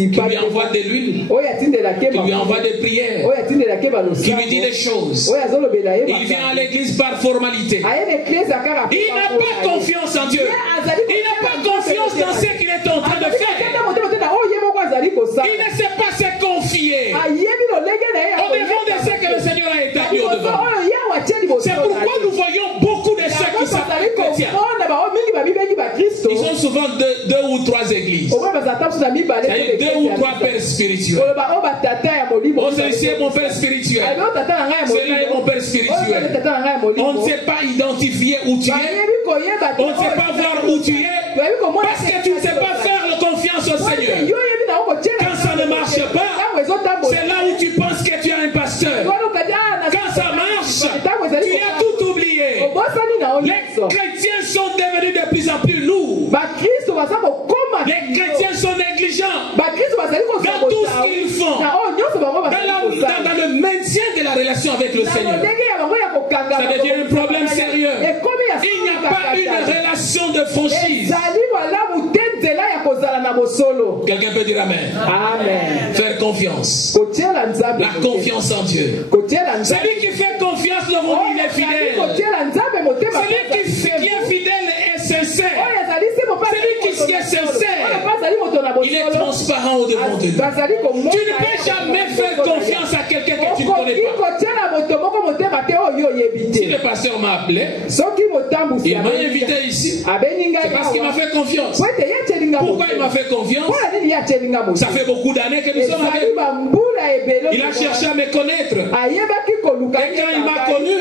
qui lui envoie de l'huile, qui lui envoie des prières, qui lui dit des choses. Il vient à l'église par formalité. Il n'a pas confiance en Dieu. Il n'a pas confiance dans ce qu'il est en train de faire. Il ne sait pas se confier au-devant de ce que le Seigneur a établi au-devant. C'est pourquoi nous voyons beaucoup de ceux qui s'appellent chrétiens. Ils ont souvent deux ou trois églises. C'est-à-dire 2 ou 3 pères spirituels. Oh, celui-ci est mon père spirituel. Celui-là est mon père spirituel. On ne sait pas identifier où tu es. On ne sait pas voir où tu es. Parce que tu ne sais pas faire confiance au Seigneur. Quand ça ne marche pas, c'est là où tu penses que tu as un pasteur. Quand ça marche, tu as tout oublié. Les chrétiens sont devenus de plus en plus lourds. Les chrétiens sont négligents dans tout ce qu'ils font, dans le maintien de la relation avec le Seigneur. Ça devient un problème sérieux. Il n'y a pas une relation de franchise. Quelqu'un peut dire Amen. Amen. Faire confiance. La confiance en Dieu. Celui qui fait confiance dans mon il est fidèle. Celui qui est fidèle est sincère. Celui qui est sincère, il est transparent au-devant de Dieu. Tu ne peux jamais faire confiance à quelqu'un que tu ne connais pas. Si le pasteur m'a appelé, il m'a invité ici, c'est parce qu'il m'a fait confiance. Pourquoi il m'a fait confiance? Ça fait beaucoup d'années que nous sommes avec. Il a cherché à me connaître. Et quand il m'a connu,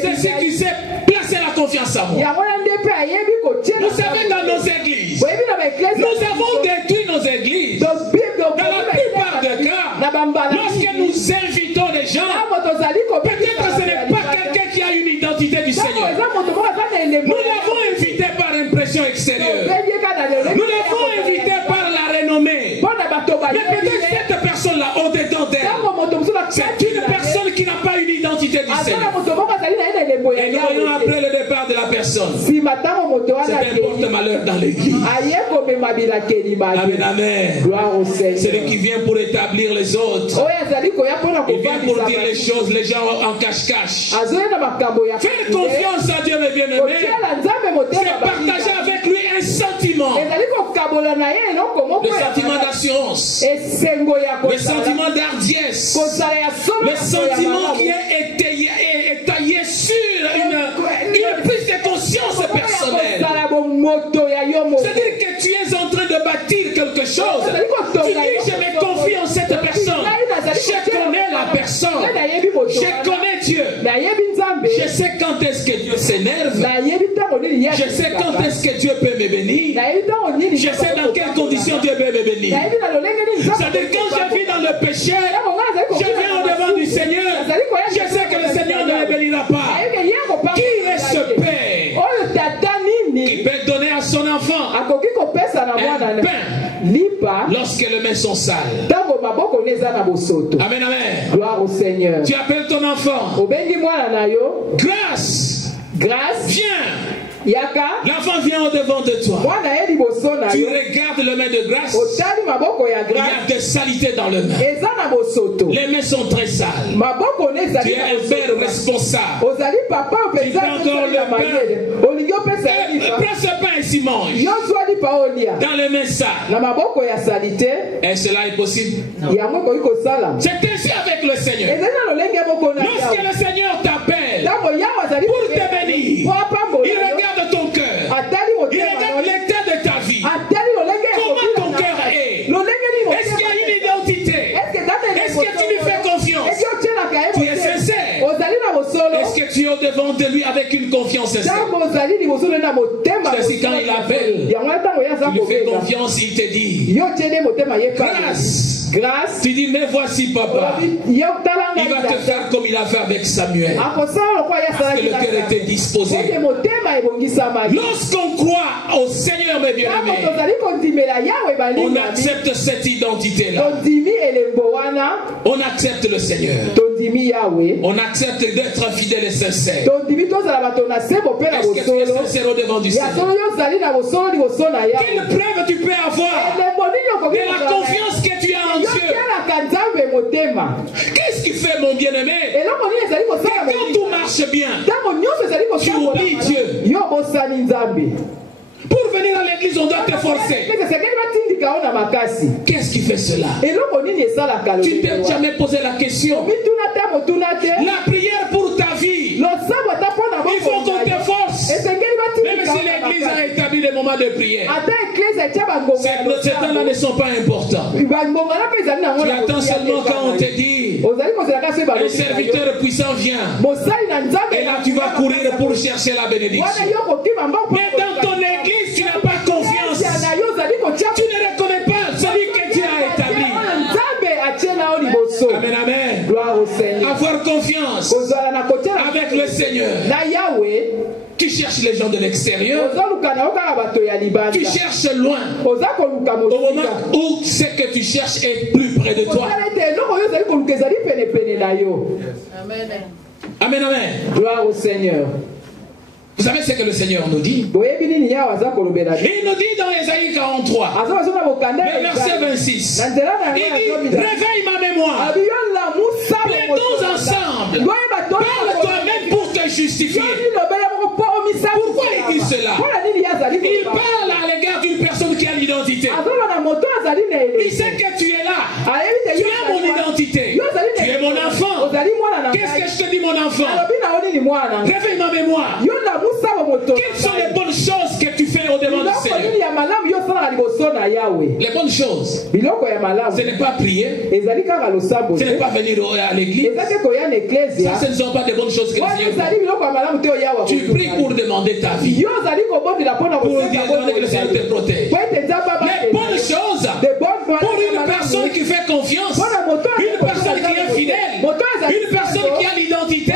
c'est ce qui s'est placé la confiance à moi. Vous savez, dans nos églises, nous avons détruit nos églises. Dans la plupart des cas, lorsque nous invitons des gens, peut-être ce n'est pas quelqu'un qui a une identité du Seigneur. Nous l'avons invité par impression extérieure. Nous l'avons invité par la renommée. Mais peut-être cette personne-là, au-dedans d'elle, c'est une personne qui n'a pas une identité du Seigneur. Et nous voyons après le départ de la personne, c'est un porte-malheur dans l'église. Amen, amen. Celui qui vient pour établir les autres, il vient pour dire les choses, les gens en cache-cache. Faire confiance à Dieu, mes bien-aimés, c'est partager avec lui un sentiment. Le sentiment d'assurance, le sentiment d'hardiesse, le sentiment qui est étayé sur une prise de conscience personnelle. C'est-à-dire que tu es en train de bâtir quelque chose. Tu dis, je me confie en cette personne. Je connais la personne. Je connais Dieu. Je sais quand est-ce que Dieu s'énerve. Je sais quand est-ce que Dieu peut me bénir. Je sais dans quelles conditions Dieu peut me bénir. C'est-à-dire quand je vis dans le péché, je viens au-devant du Seigneur. Je sais que le Seigneur ne me bénira pas. Qui est ce Père qui peut donner à son enfant un pain lorsque les mains sont sales? Amen, amen. Gloire au Seigneur. Tu appelles ton enfant. Grâce. Viens. L'enfant vient au-devant de toi. Tu regardes le main de grâce. Il y a des saletés dans le main. Les mains sont très sales. Tu es un père responsable. Tu prends encore le pain. Prends ce pain et s'y mange. Dans les mains sales. Et cela est possible. C'est ainsi avec le Seigneur. Lorsque le Seigneur t'appelle pour te bénir, il regarde ton cœur. Il regarde l'état de ta vie. Comment ton cœur est? Est-ce qu'il y a une identité? Est-ce que tu lui fais confiance? Tu es sincère? Est-ce que tu es au-devant de lui avec une confiance sincère? C'est quand il appelle, tu lui fais confiance, il te dit grâce. Tu dis mais voici papa. Il va te faire comme il a fait avec Samuel. Parce que le cœur était disposé. Lorsqu'on croit au Seigneur, mes bien-aimés, on accepte cette identité-là. On accepte le Seigneur. On accepte d'être fidèle et sincère. Est-ce que tu es sincère au-devant du Seigneur? Quelle preuve tu peux avoir de la confiance que tu as en Dieu? Qu'est-ce qui fait, mon bien-aimé, que quand tout marche bien, tu oublies Dieu? Pour venir à l'église, on doit te forcer. Qu'est-ce qui fait cela? Tu ne t'es jamais posé la question. La prière pour ta vie, il faut qu'on te force. Même si l'église a établi des moments de prière, ces temps-là ne sont pas importants. Tu attends seulement quand on te dit un serviteur puissant vient. Et là tu vas courir pour chercher la bénédiction. Mais dans ton église, tu n'as pas confiance. Tu ne reconnais pas celui que Dieu a établi. Amen, amen. Gloire au Seigneur. Avoir confiance avec le Seigneur. Tu cherches les gens de l'extérieur. Tu cherches loin. Au moment où ce que tu cherches est plus près de toi. Amen, amen. Gloire au Seigneur. Vous savez ce que le Seigneur nous dit? Il nous dit dans Ésaïe 43, verset 26. Il dit, réveille ma mémoire. Plaidons ensemble. Parle toi-même pour te justifier. Pourquoi il dit cela? Il parle à l'égard d'une personne qui a l'identité. Il sait que tu es là. Tu as mon identité. Tu es mon enfant. Qu'est-ce que je te dis, mon enfant? Réveille ma mémoire. Quelles sont les bonnes choses que tu fais au-devant du Seigneur? Les bonnes choses, ce n'est pas prier, ce n'est pas venir à l'église. Ça, ce ne sont pas des bonnes choses que le Seigneur fait. Tu pries pour demander ta vie, pour demander que le Seigneur te protège. Les bonnes choses, pour une personne qui fait confiance, une personne qui est fidèle, une personne qui a l'identité,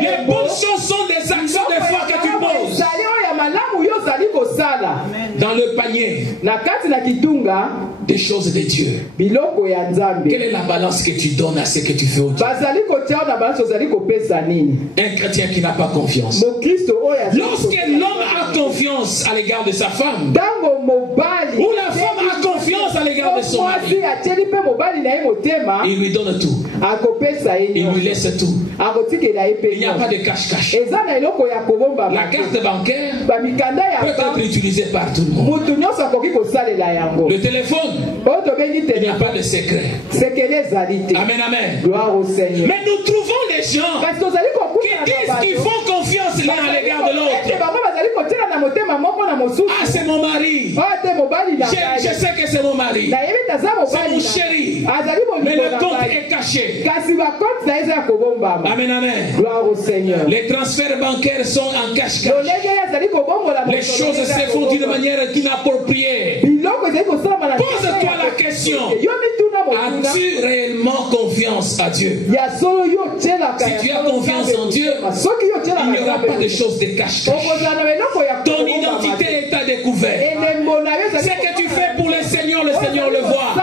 les bonnes choses sont des actions de foi que tu poses dans le panier des choses de Dieu. Quelle est la balance que tu donnes à ce que tu fais au Dieu? Un chrétien qui n'a pas confiance. Lorsque l'homme a confiance à l'égard de sa femme, ou la femme a confiance à l'égard de son mari, il lui donne tout. Il lui laisse tout. Il n'y a pas de cache-cache. La carte bancaire peut être utilisée par tout le monde. Le téléphone, il n'y a pas de secret. Amen, amen. Gloire au Seigneur. Mais nous trouvons des gens qui disent qu'ils font confiance l'un à l'égard de l'autre. Ah, c'est mon mari. Je sais que c'est mon mari. C'est mon chéri. Mais le compte est caché. Amen, amen. Gloire au Seigneur. Les transferts bancaires sont en cache-cache. Les choses se font d'une manière inappropriée. Pose-toi la question. As-tu réellement confiance à Dieu? Si tu as confiance en Dieu, il n'y aura pas de choses de cache-cache. Ton identité est à découvert. Ce que tu fais pour le Seigneur le voit.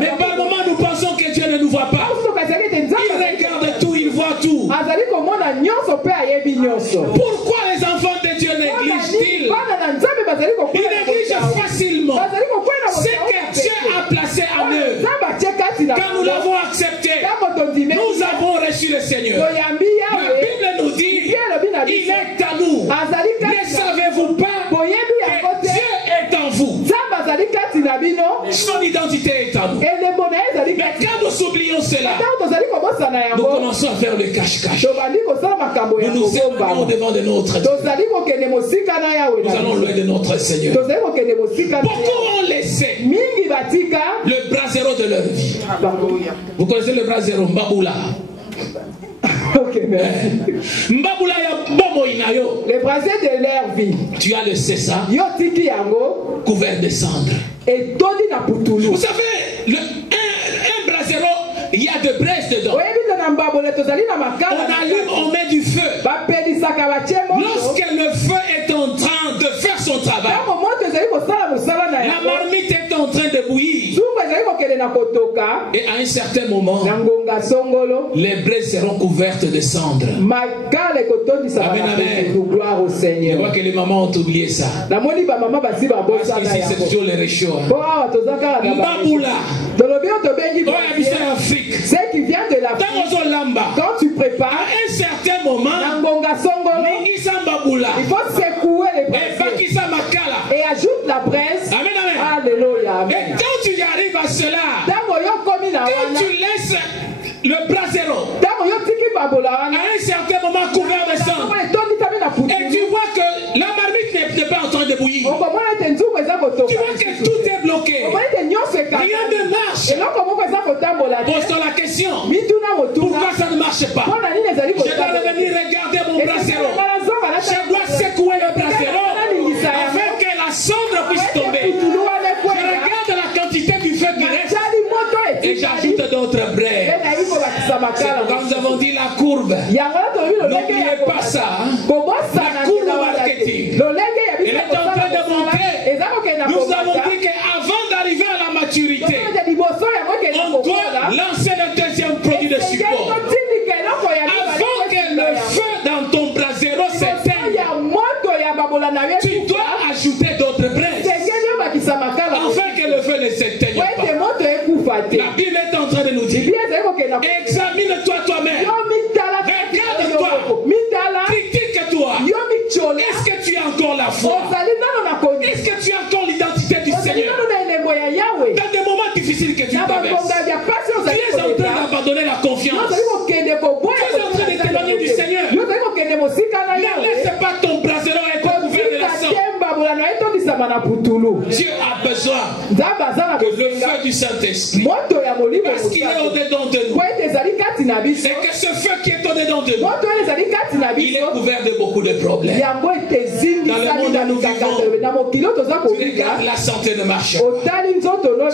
Mais par moment, nous pensons que Dieu ne nous voit pas. Il regarde tout, il voit tout. Pourquoi les enfants de Dieu ne quand nous l'avons accepté, nous avons reçu le Seigneur. La Bible nous dit, il est à nous. Ne savez-vous pas que Dieu est en vous? Son identité est à nous. Mais quand nous oublions cela, nous commençons à faire le cache-cache. Nous nous éloignons devant de notre Dieu. Nous allons loin de notre Seigneur. Beaucoup ont laissé le brasero de leur vie. Vous connaissez le brasero, Mbaboula? Ok, merci. Mbaboula ya bomo inayo. Les brasiers de leur vie. Tu as laissé ça couvert de cendres. Vous savez, un brasero, il y a de braise dedans. On allume, on met du feu. Lorsque le feu est en train de faire son travail, la marmite est en train de bouillir. Et à un certain moment, les braises seront couvertes de cendres. Amen, amen. Je vois que les mamans ont oublié ça. Parce qu'ici c'est toujours les réchauds. Mbaboula. Afrique. C'est qui vient de l'Afrique. Quand tu prépares, à un certain moment, il faut secouer les braises et ajoute la braise. Amen, amen. Alléluia. Et quand tu y arrives à cela, quand tu laisses le brasero à un certain moment couvert de sang, et tu vois que la marmite n'est pas en train de bouillir, tu vois que tout est bloqué, rien ne marche. Pose-toi la question, pourquoi ça ne marche pas? Je dois revenir regarder mon brasero. Je dois secouer le brasero afin que la cendre puisse tomber. Je regarde la quantité du feu qui reste et j'ajoute d'autres braises. C'est pourquoi nous avons dit la courbe. N'oubliez pas ça. La courbe marketing. Elle est en train de monter. Nous avons dit qu'avant d'arriver à la maturité, on doit lancer le deuxième produit de support. Avant que le feu dans ton brasero s'éteigne, tu dois ajouter d'autres braises afin que le feu ne s'éteigne pas. La Bible est en train de nous dire, examine-toi toi-même, regarde-toi, critique-toi. Est-ce que tu as encore la foi? Est-ce que tu as encore l'identité du Seigneur? Dans des moments difficiles que tu traverses, tu es en train d'abandonner la confiance. Tu es en train de t'éloigner du Seigneur. Ne laisse pas ton brasero être couvert de la sang. Dieu a besoin que le feu du Saint-Esprit, parce qu'il est au-dedans de nous, et que ce feu qui est au-dedans de nous, il est couvert de beaucoup de problèmes. Dans le monde où nous vivons, tu regardes, la santé ne marche pas. Tu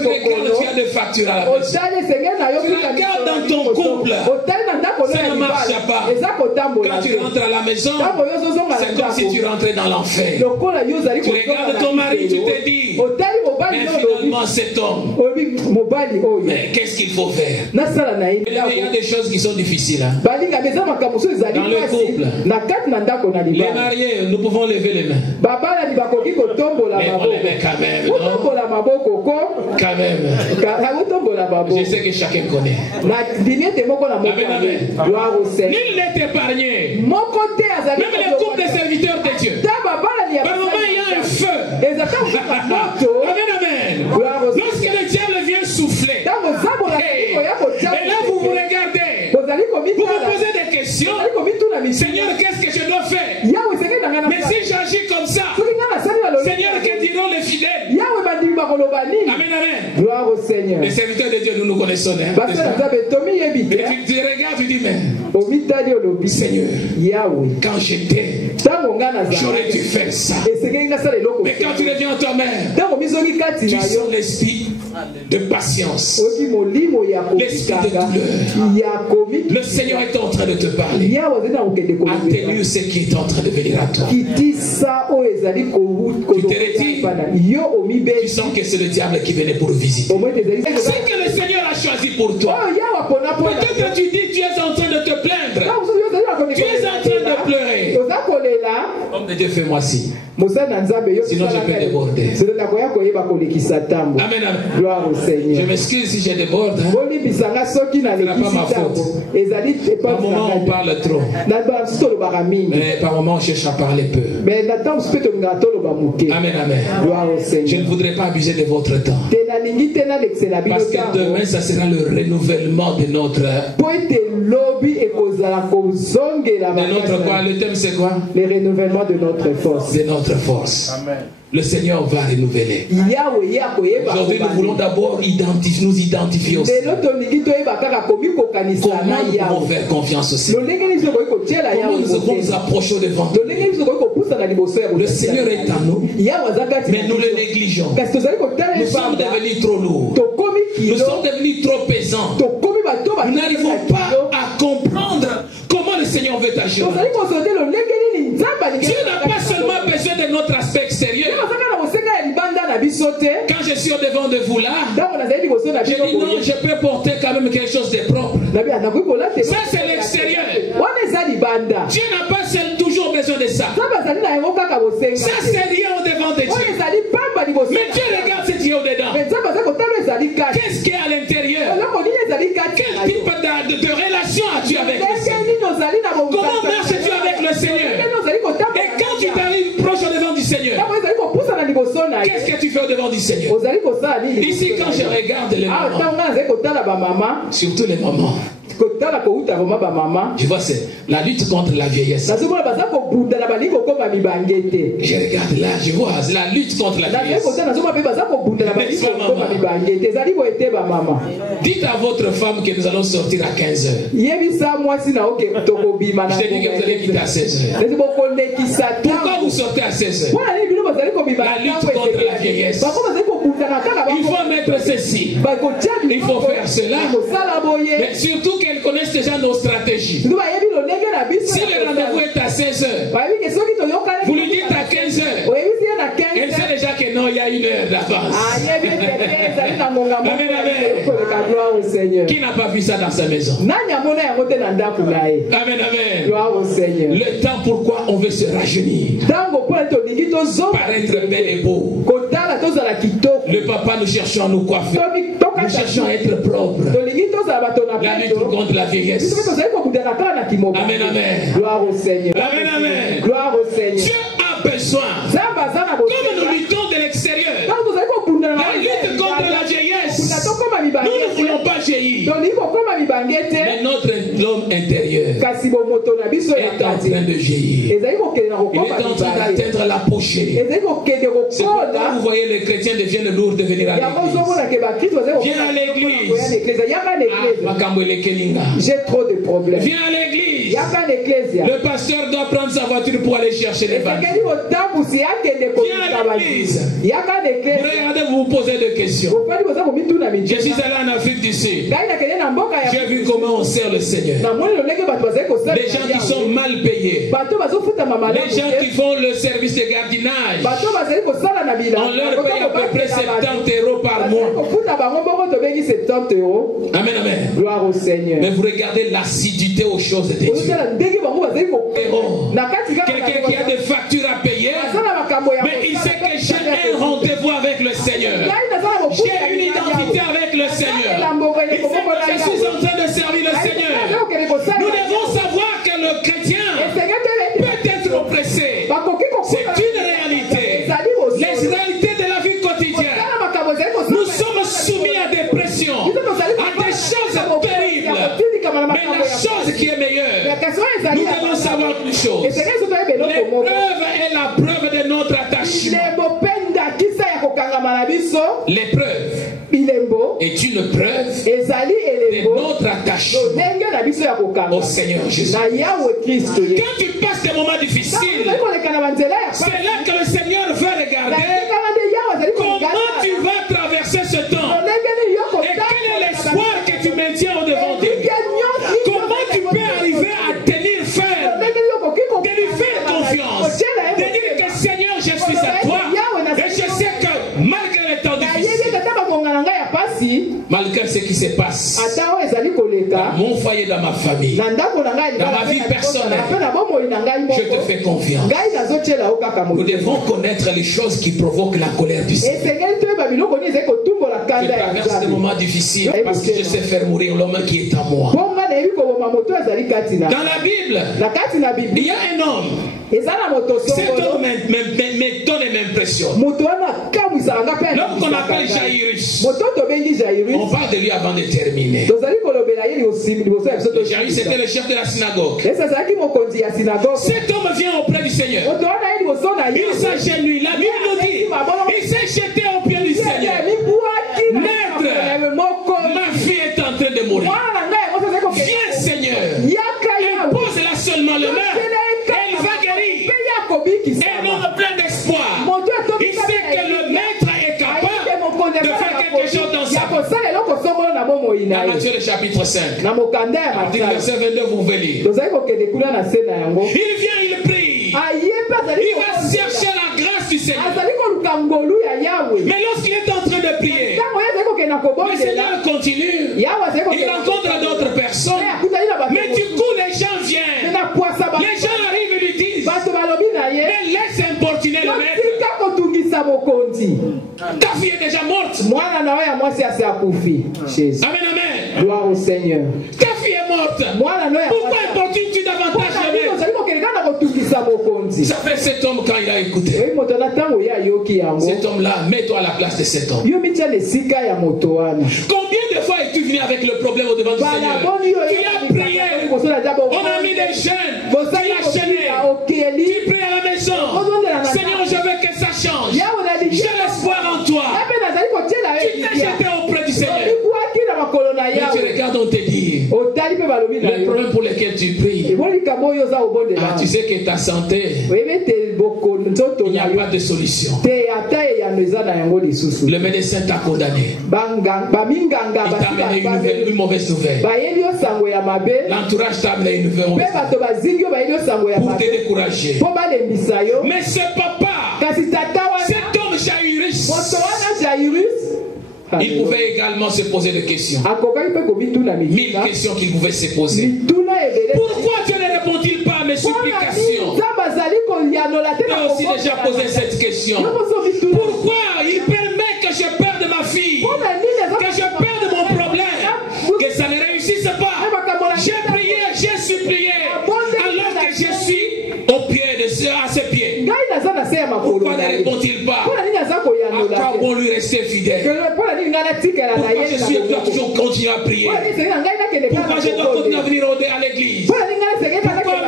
regardes, tu as des factures à la maison. Tu regardes dans ton couple, ça ne marche pas. Quand tu rentres à la maison, c'est comme si tu rentrais dans l'enfer. Tu regardes ton mari, tu te dis, mais finalement cet homme, mais qu'est-ce qu'il faut faire? Il y a des choses qui sont difficiles. Hein? Dans le couple, les mariés, nous pouvons lever les mains. Mais on les met quand même, non? Quand même. Je sais que chacun connaît. Amen, amen. Nul n'est épargné. Même les couples des serviteurs de Dieu. Par moment, il y a un feu. Amen, amen. Lorsque le diable vient souffler, et là vous vous regardez, vous vous posez des questions. Seigneur, qu'est-ce que je dois faire? Mais si j'agis comme ça, Seigneur, que diront les fidèles? Amen, amen. Gloire au Seigneur. Les serviteurs de Dieu, nous nous connaissons. Hein, mais tu regardes, tu dis, mais Seigneur, quand j'étais, j'aurais dû faire ça. Mais quand tu reviens en toi-même, tu sens l'esprit de patience, l'esprit de douleur. Le Seigneur est en train de te parler. Atténue ce qui est en train de venir à toi. Tu te retires. Tu sens que c'est le diable qui venait pour visiter. C'est que le Seigneur a choisi pour toi. Peut-être tu dis, tu es en train de te plaindre. Tu es en train de pleurer. Homme de Dieu, fais-moi ci. Sinon je peux déborder. Amen, amen. Gloire au Seigneur. Je m'excuse si je déborde. Ce n'est pas ma faute. Par moment on parle trop. Mais par moment on cherche à parler peu. Amen, amen. Gloire au Seigneur. Je ne voudrais pas abuser de votre temps. Parce que demain ça sera le renouvellement de notre quoi? Le thème c'est quoi? Le renouvellement de notre force. De notre force. Amen. Le Seigneur va renouveler. Aujourd'hui, nous voulons d'abord nous identifier au Seigneur. Comment nous pouvons faire confiance au Seigneur? Comment nous nous approchons devant lui? Le Seigneur est à nous, mais nous le négligeons. Nous sommes devenus trop lourds. Nous sommes devenus trop pesants. Nous n'arrivons pas à comprendre comment le Seigneur veut agir. Dieu n'a pas seulement besoin de notre aspect extérieur. Quand je suis au devant de vous là, je dis non, je peux porter quand même quelque chose de propre. Ça c'est l'extérieur. Dieu n'a pas toujours besoin de ça. Ça c'est rien au devant de Dieu. Mais Dieu regarde ce qui est au dedans. Qu'est-ce qui est à l'intérieur? Quel type de relation as-tu avec le Seigneur? Comment marches-tu avec le Seigneur? Et quand tu t'arrives proche au devant du Seigneur, qu'est-ce que tu fais au devant du Seigneur? Ici, quand je regarde les mamans, surtout les mamans, je vois c'est la lutte contre la vieillesse. Je regarde là, je vois la lutte contre la vieillesse. Dites à votre femme que nous allons sortir à 15h. Je t'ai dit que vous allez quitter à 16h. Pourquoi vous sortez à 16h? La lutte contre la vieillesse. Il faut mettre ceci. Il faut faire cela. Mais surtout qu'elle connaisse déjà nos stratégies. Si le rendez-vous est à 16h, vous lui dites à 15h. Elle sait déjà que non, il y a une heure d'avance. Amen, amen. Qui n'a pas vu ça dans sa maison? Amen, amen. Le temps pourquoi on veut se rajeunir. Paraître bel et beau. Le papa, nous cherchons à nous coiffer. Nous cherchons à être propres. La lutte contre la vieillesse. Amen, amen. Gloire au Seigneur. Amen, amen. Gloire au Seigneur. Dieu a besoin. Comme nous luttons de l'extérieur, la lutte contre la vieillesse, nous ne voulons pas vieillir. Mais notre homme intérieur est en train de vieillir. Il est en train d'atteindre l'apogée. C'est pourquoi vous voyez les chrétiens deviennent lourds de venir à l'église. Viens à l'église. J'ai trop de problèmes. Viens à l'église. Le pasteur doit prendre sa voiture pour aller chercher l'évangile. Viens à l'église. Regardez, vous vous posez des questions. Je suis allé en Afrique du Sud. J'ai vu comment on sert le Seigneur. Les gens qui sont mal payés. Les gens qui font le service de gardiennage. On leur paye à peu près 70 € par mois. Amen, amen. Gloire au Seigneur. Mais vous regardez l'assiduité aux choses de Dieu. Quelqu'un qui a des factures à payer, mais il sait que j'ai un rendez-vous avec le Seigneur. J'ai une identité avec le Seigneur. Il sait que je suis en train de servir le Seigneur. Nous devons savoir que le chrétien peut être oppressé. C'est une réalité. Les réalités de la vie quotidienne. Nous sommes soumis à des pressions, à des choses terribles. Mais la chose qui est meilleure, nous devons savoir une chose. L'épreuve est la preuve de notre attachement. L'épreuve est une preuve de notre attachement au Seigneur Jésus. Quand tu passes des moments difficiles, c'est là que le Seigneur va regarder comment tu vas traverser ce temps et quel est l'espoir que tu maintiens au devant de lui. Comment tu peux arriver à tenir ferme, de lui faire confiance, de dire que Seigneur, je suis à toi et je sais que malgré les temps difficiles, malgré ce qui se passe, dans mon foyer, dans ma famille, dans ma vie personnelle, je te fais confiance. Nous devons connaître les choses qui provoquent la colère du Seigneur. Je traverse des moments difficiles parce que je sais faire mourir l'homme qui est en moi. Dans la Bible, il y a un homme. Cet homme m'étonne et m'impressionne. L'homme qu'on appelle Jairus. On parle de lui avant de terminer. Jairus était le chef de la synagogue. Cet homme vient auprès du Seigneur. Il s'agenouille. La Bible nous dit, il s'est jeté au pied du Seigneur. Maître, ma fille est en train de mourir. Viens, Seigneur. Impose-la seulement le main. Elle va guérir. Un homme plein d'espoir. Il sait que le maître est capable de faire quelque chose dans sa vie. Dans Matthieu le chapitre 5. Verset 22, vous pouvez lire. Il vient, il prie. Il va chercher la grâce du Seigneur. Mais lorsqu'il est en train de prier, le Seigneur continue. Il rencontre d'autres personnes. Mais du coup, les gens viennent. Les gens arrivent et lui disent, mais laisse importuner le maître. Ta fille est déjà morte. Amen, amen. Gloire au Seigneur. Ta fille est morte. Pourquoi importunes-tu davantage le maître? Ça fait cet homme quand il a écouté. Cet homme-là, mets-toi à la place de cet homme. Combien de fois es-tu venu avec le problème au devant du Seigneur? Tu as prié. On a mis des jeunes. Tu as chaîné. Tu pries à la maison. Seigneur, je veux que ça change. J'ai l'espoir en toi. Tu t'es jeté auprès du Seigneur. Mais tu regardes, on te dit, le problème pour lequel tu pries, tu sais que ta santé, il n'y a pas de solution. Le médecin t'a condamné. Il t'a amené une mauvaise nouvelle. L'entourage t'a amené une mauvaise nouvelle pour te décourager. Mais ce papa, cet homme Jairus, il pouvait également se poser des questions. 1000 questions qu'il pouvait se poser. Pourquoi Dieu ne répond-il pas à mes supplications? Tu as aussi déjà posé cette question. Pourquoi il permet que je perde ma fille, que je perde mon problème, que ça ne réussisse pas? J'ai prié, j'ai supplié, alors que je suis au pied à ses pieds. Pourquoi ne répond-il pas? À quoi bon lui rester fidèle? Pourquoi je dois toujours continuer à prier? Pourquoi je dois continuer à venir à l'église? Pourquoi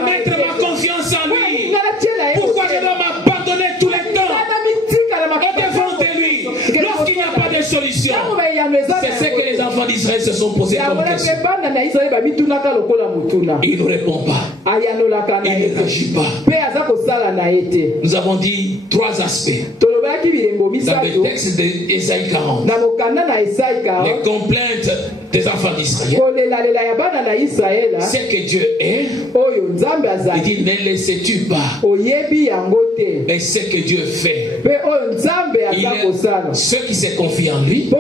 mettre ma confiance en lui? Pourquoi je dois m'abandonner tout le temps au-devant de lui lorsqu'il n'y a pas de solution? C'est ce que les enfants d'Israël se sont posés comme question. Il ne répond pas. Il ne réagit pas. Nous avons dit 3 aspects dans le texte d'Ésaïe 40. Les complaintes des enfants d'Israël. C'est que Dieu est. Il dit, ne laissez-tu pas. Mais ce que Dieu fait. Ceux qui se confient en lui, il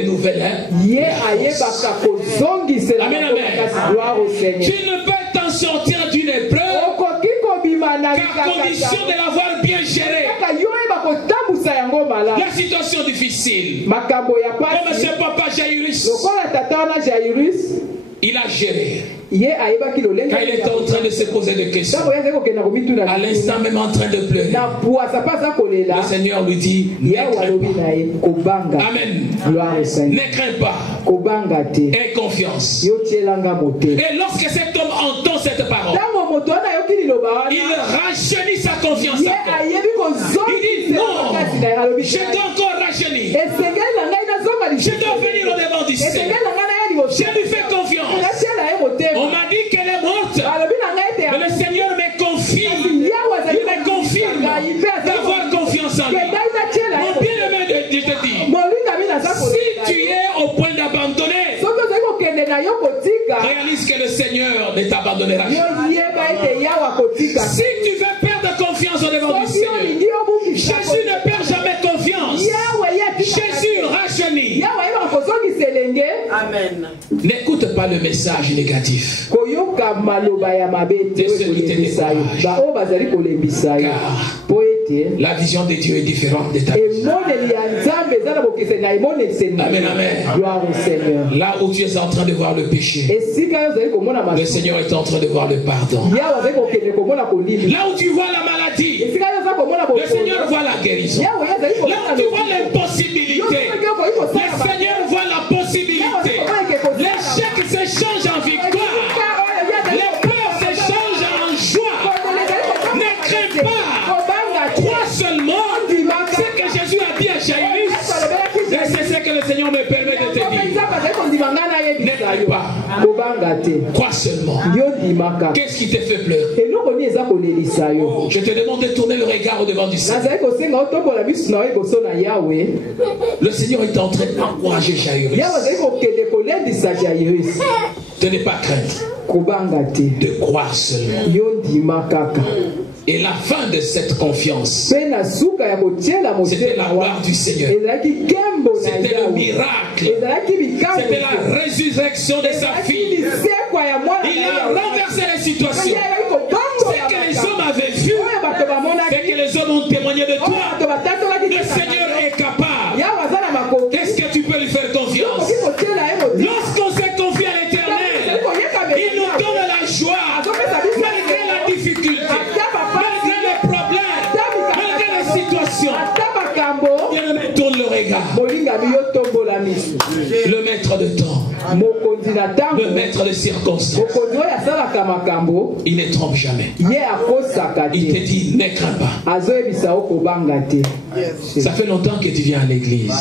renouvelle. Amen, amen. Tu ne peux t'en sortir d'une épreuve qu'à condition de l'avoir bien gérée. La situation difficile. Comme ce papa Jairus, il a géré. Quand il était en train de se poser des questions, à l'instant même en train de pleurer, le Seigneur lui dit, ne crains pas. Amen. Ne crains pas. Aie confiance. Et lorsque cet homme entend cette parole, il rajeunit sa confiance encore. Il dit non, je dois encore rajeunir. Je dois venir au devant du Seigneur. Je lui fais confiance. On m'a dit qu'elle est morte, mais le Seigneur me confirme. Il me confirme d'avoir confiance en lui. Mon bien-aimé, je te dis, si tu es au point d'abandonner, réalise que le Seigneur ne t'abandonnera jamais. Si tu veux perdre confiance au devant du Seigneur, Jésus ne perd jamais confiance. Jésus rajeunit. Amen. N'écoute pas le message négatif. C'est ce qui te décourage. Car la vision de Dieu est différente de ta vision. Amen, amen. Là où tu es en train de voir le péché, le Seigneur est en train de voir le pardon. Là où tu vois la maladie, le Seigneur voit la guérison. Là où tu vois l'impossibilité, le Seigneur voit la possibilité. L'échec s'échange en victoire. Les peurs s'échangent en joie. Ne crains pas. Crois seulement ce que Jésus a dit à Jairus. Et c'est ce que le Seigneur me permet de te dire. Ne crains pas. Crois seulement. Qu'est-ce qui te fait pleurer? Je te demande de tourner le regard au devant du Seigneur. Le Seigneur est en train d'encourager Jairus. De ne pas craindre, de croire seulement. Et la fin de cette confiance, c'était la gloire du Seigneur. C'était le miracle. C'était la résurrection de sa fille. Il a renversé la situation. Ce que les hommes avaient vu, c'est que les hommes ont témoigné de toi. Le Seigneur est capable. Qu'est-ce que tu peux lui faire confiance? Lorsqu'on se confie à l'Éternel, il nous donne la joie, malgré la difficulté, malgré les problèmes, malgré les situations. Bien, tourne le regard. Le maître de temps, le maître de circonstances, il ne trompe jamais. Il te dit, ne crains pas. Ça fait longtemps que tu viens à l'église.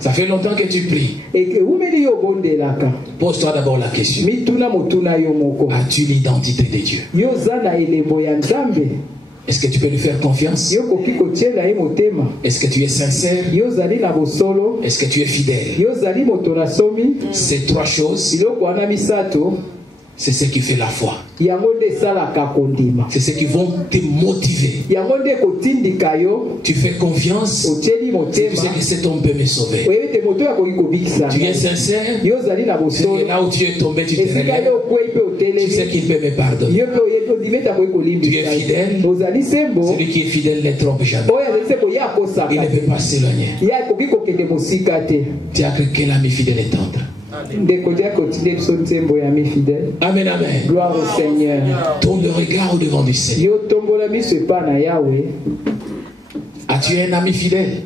Ça fait longtemps que tu pries. Pose-toi d'abord la question. As-tu l'identité de Dieu? Est-ce que tu peux lui faire confiance? Est-ce que tu es sincère? Est-ce que tu es fidèle? Ces trois choses, c'est ce qui fait la foi. C'est ce qui vont te motiver. Tu fais confiance. Tu sais que cet homme peut me sauver. Tu es sincère. C'est là où tu es tombé, tu te relèves. Tu sais qu'il peut me pardonner. Tu es fidèle. Celui qui est fidèle ne trompe jamais. Il ne peut pas s'éloigner. Tu as cru quel ami fidèle et tendre. Amen, amen. Gloire au Seigneur. Tourne le regard au devant du Seigneur. As-tu un ami fidèle?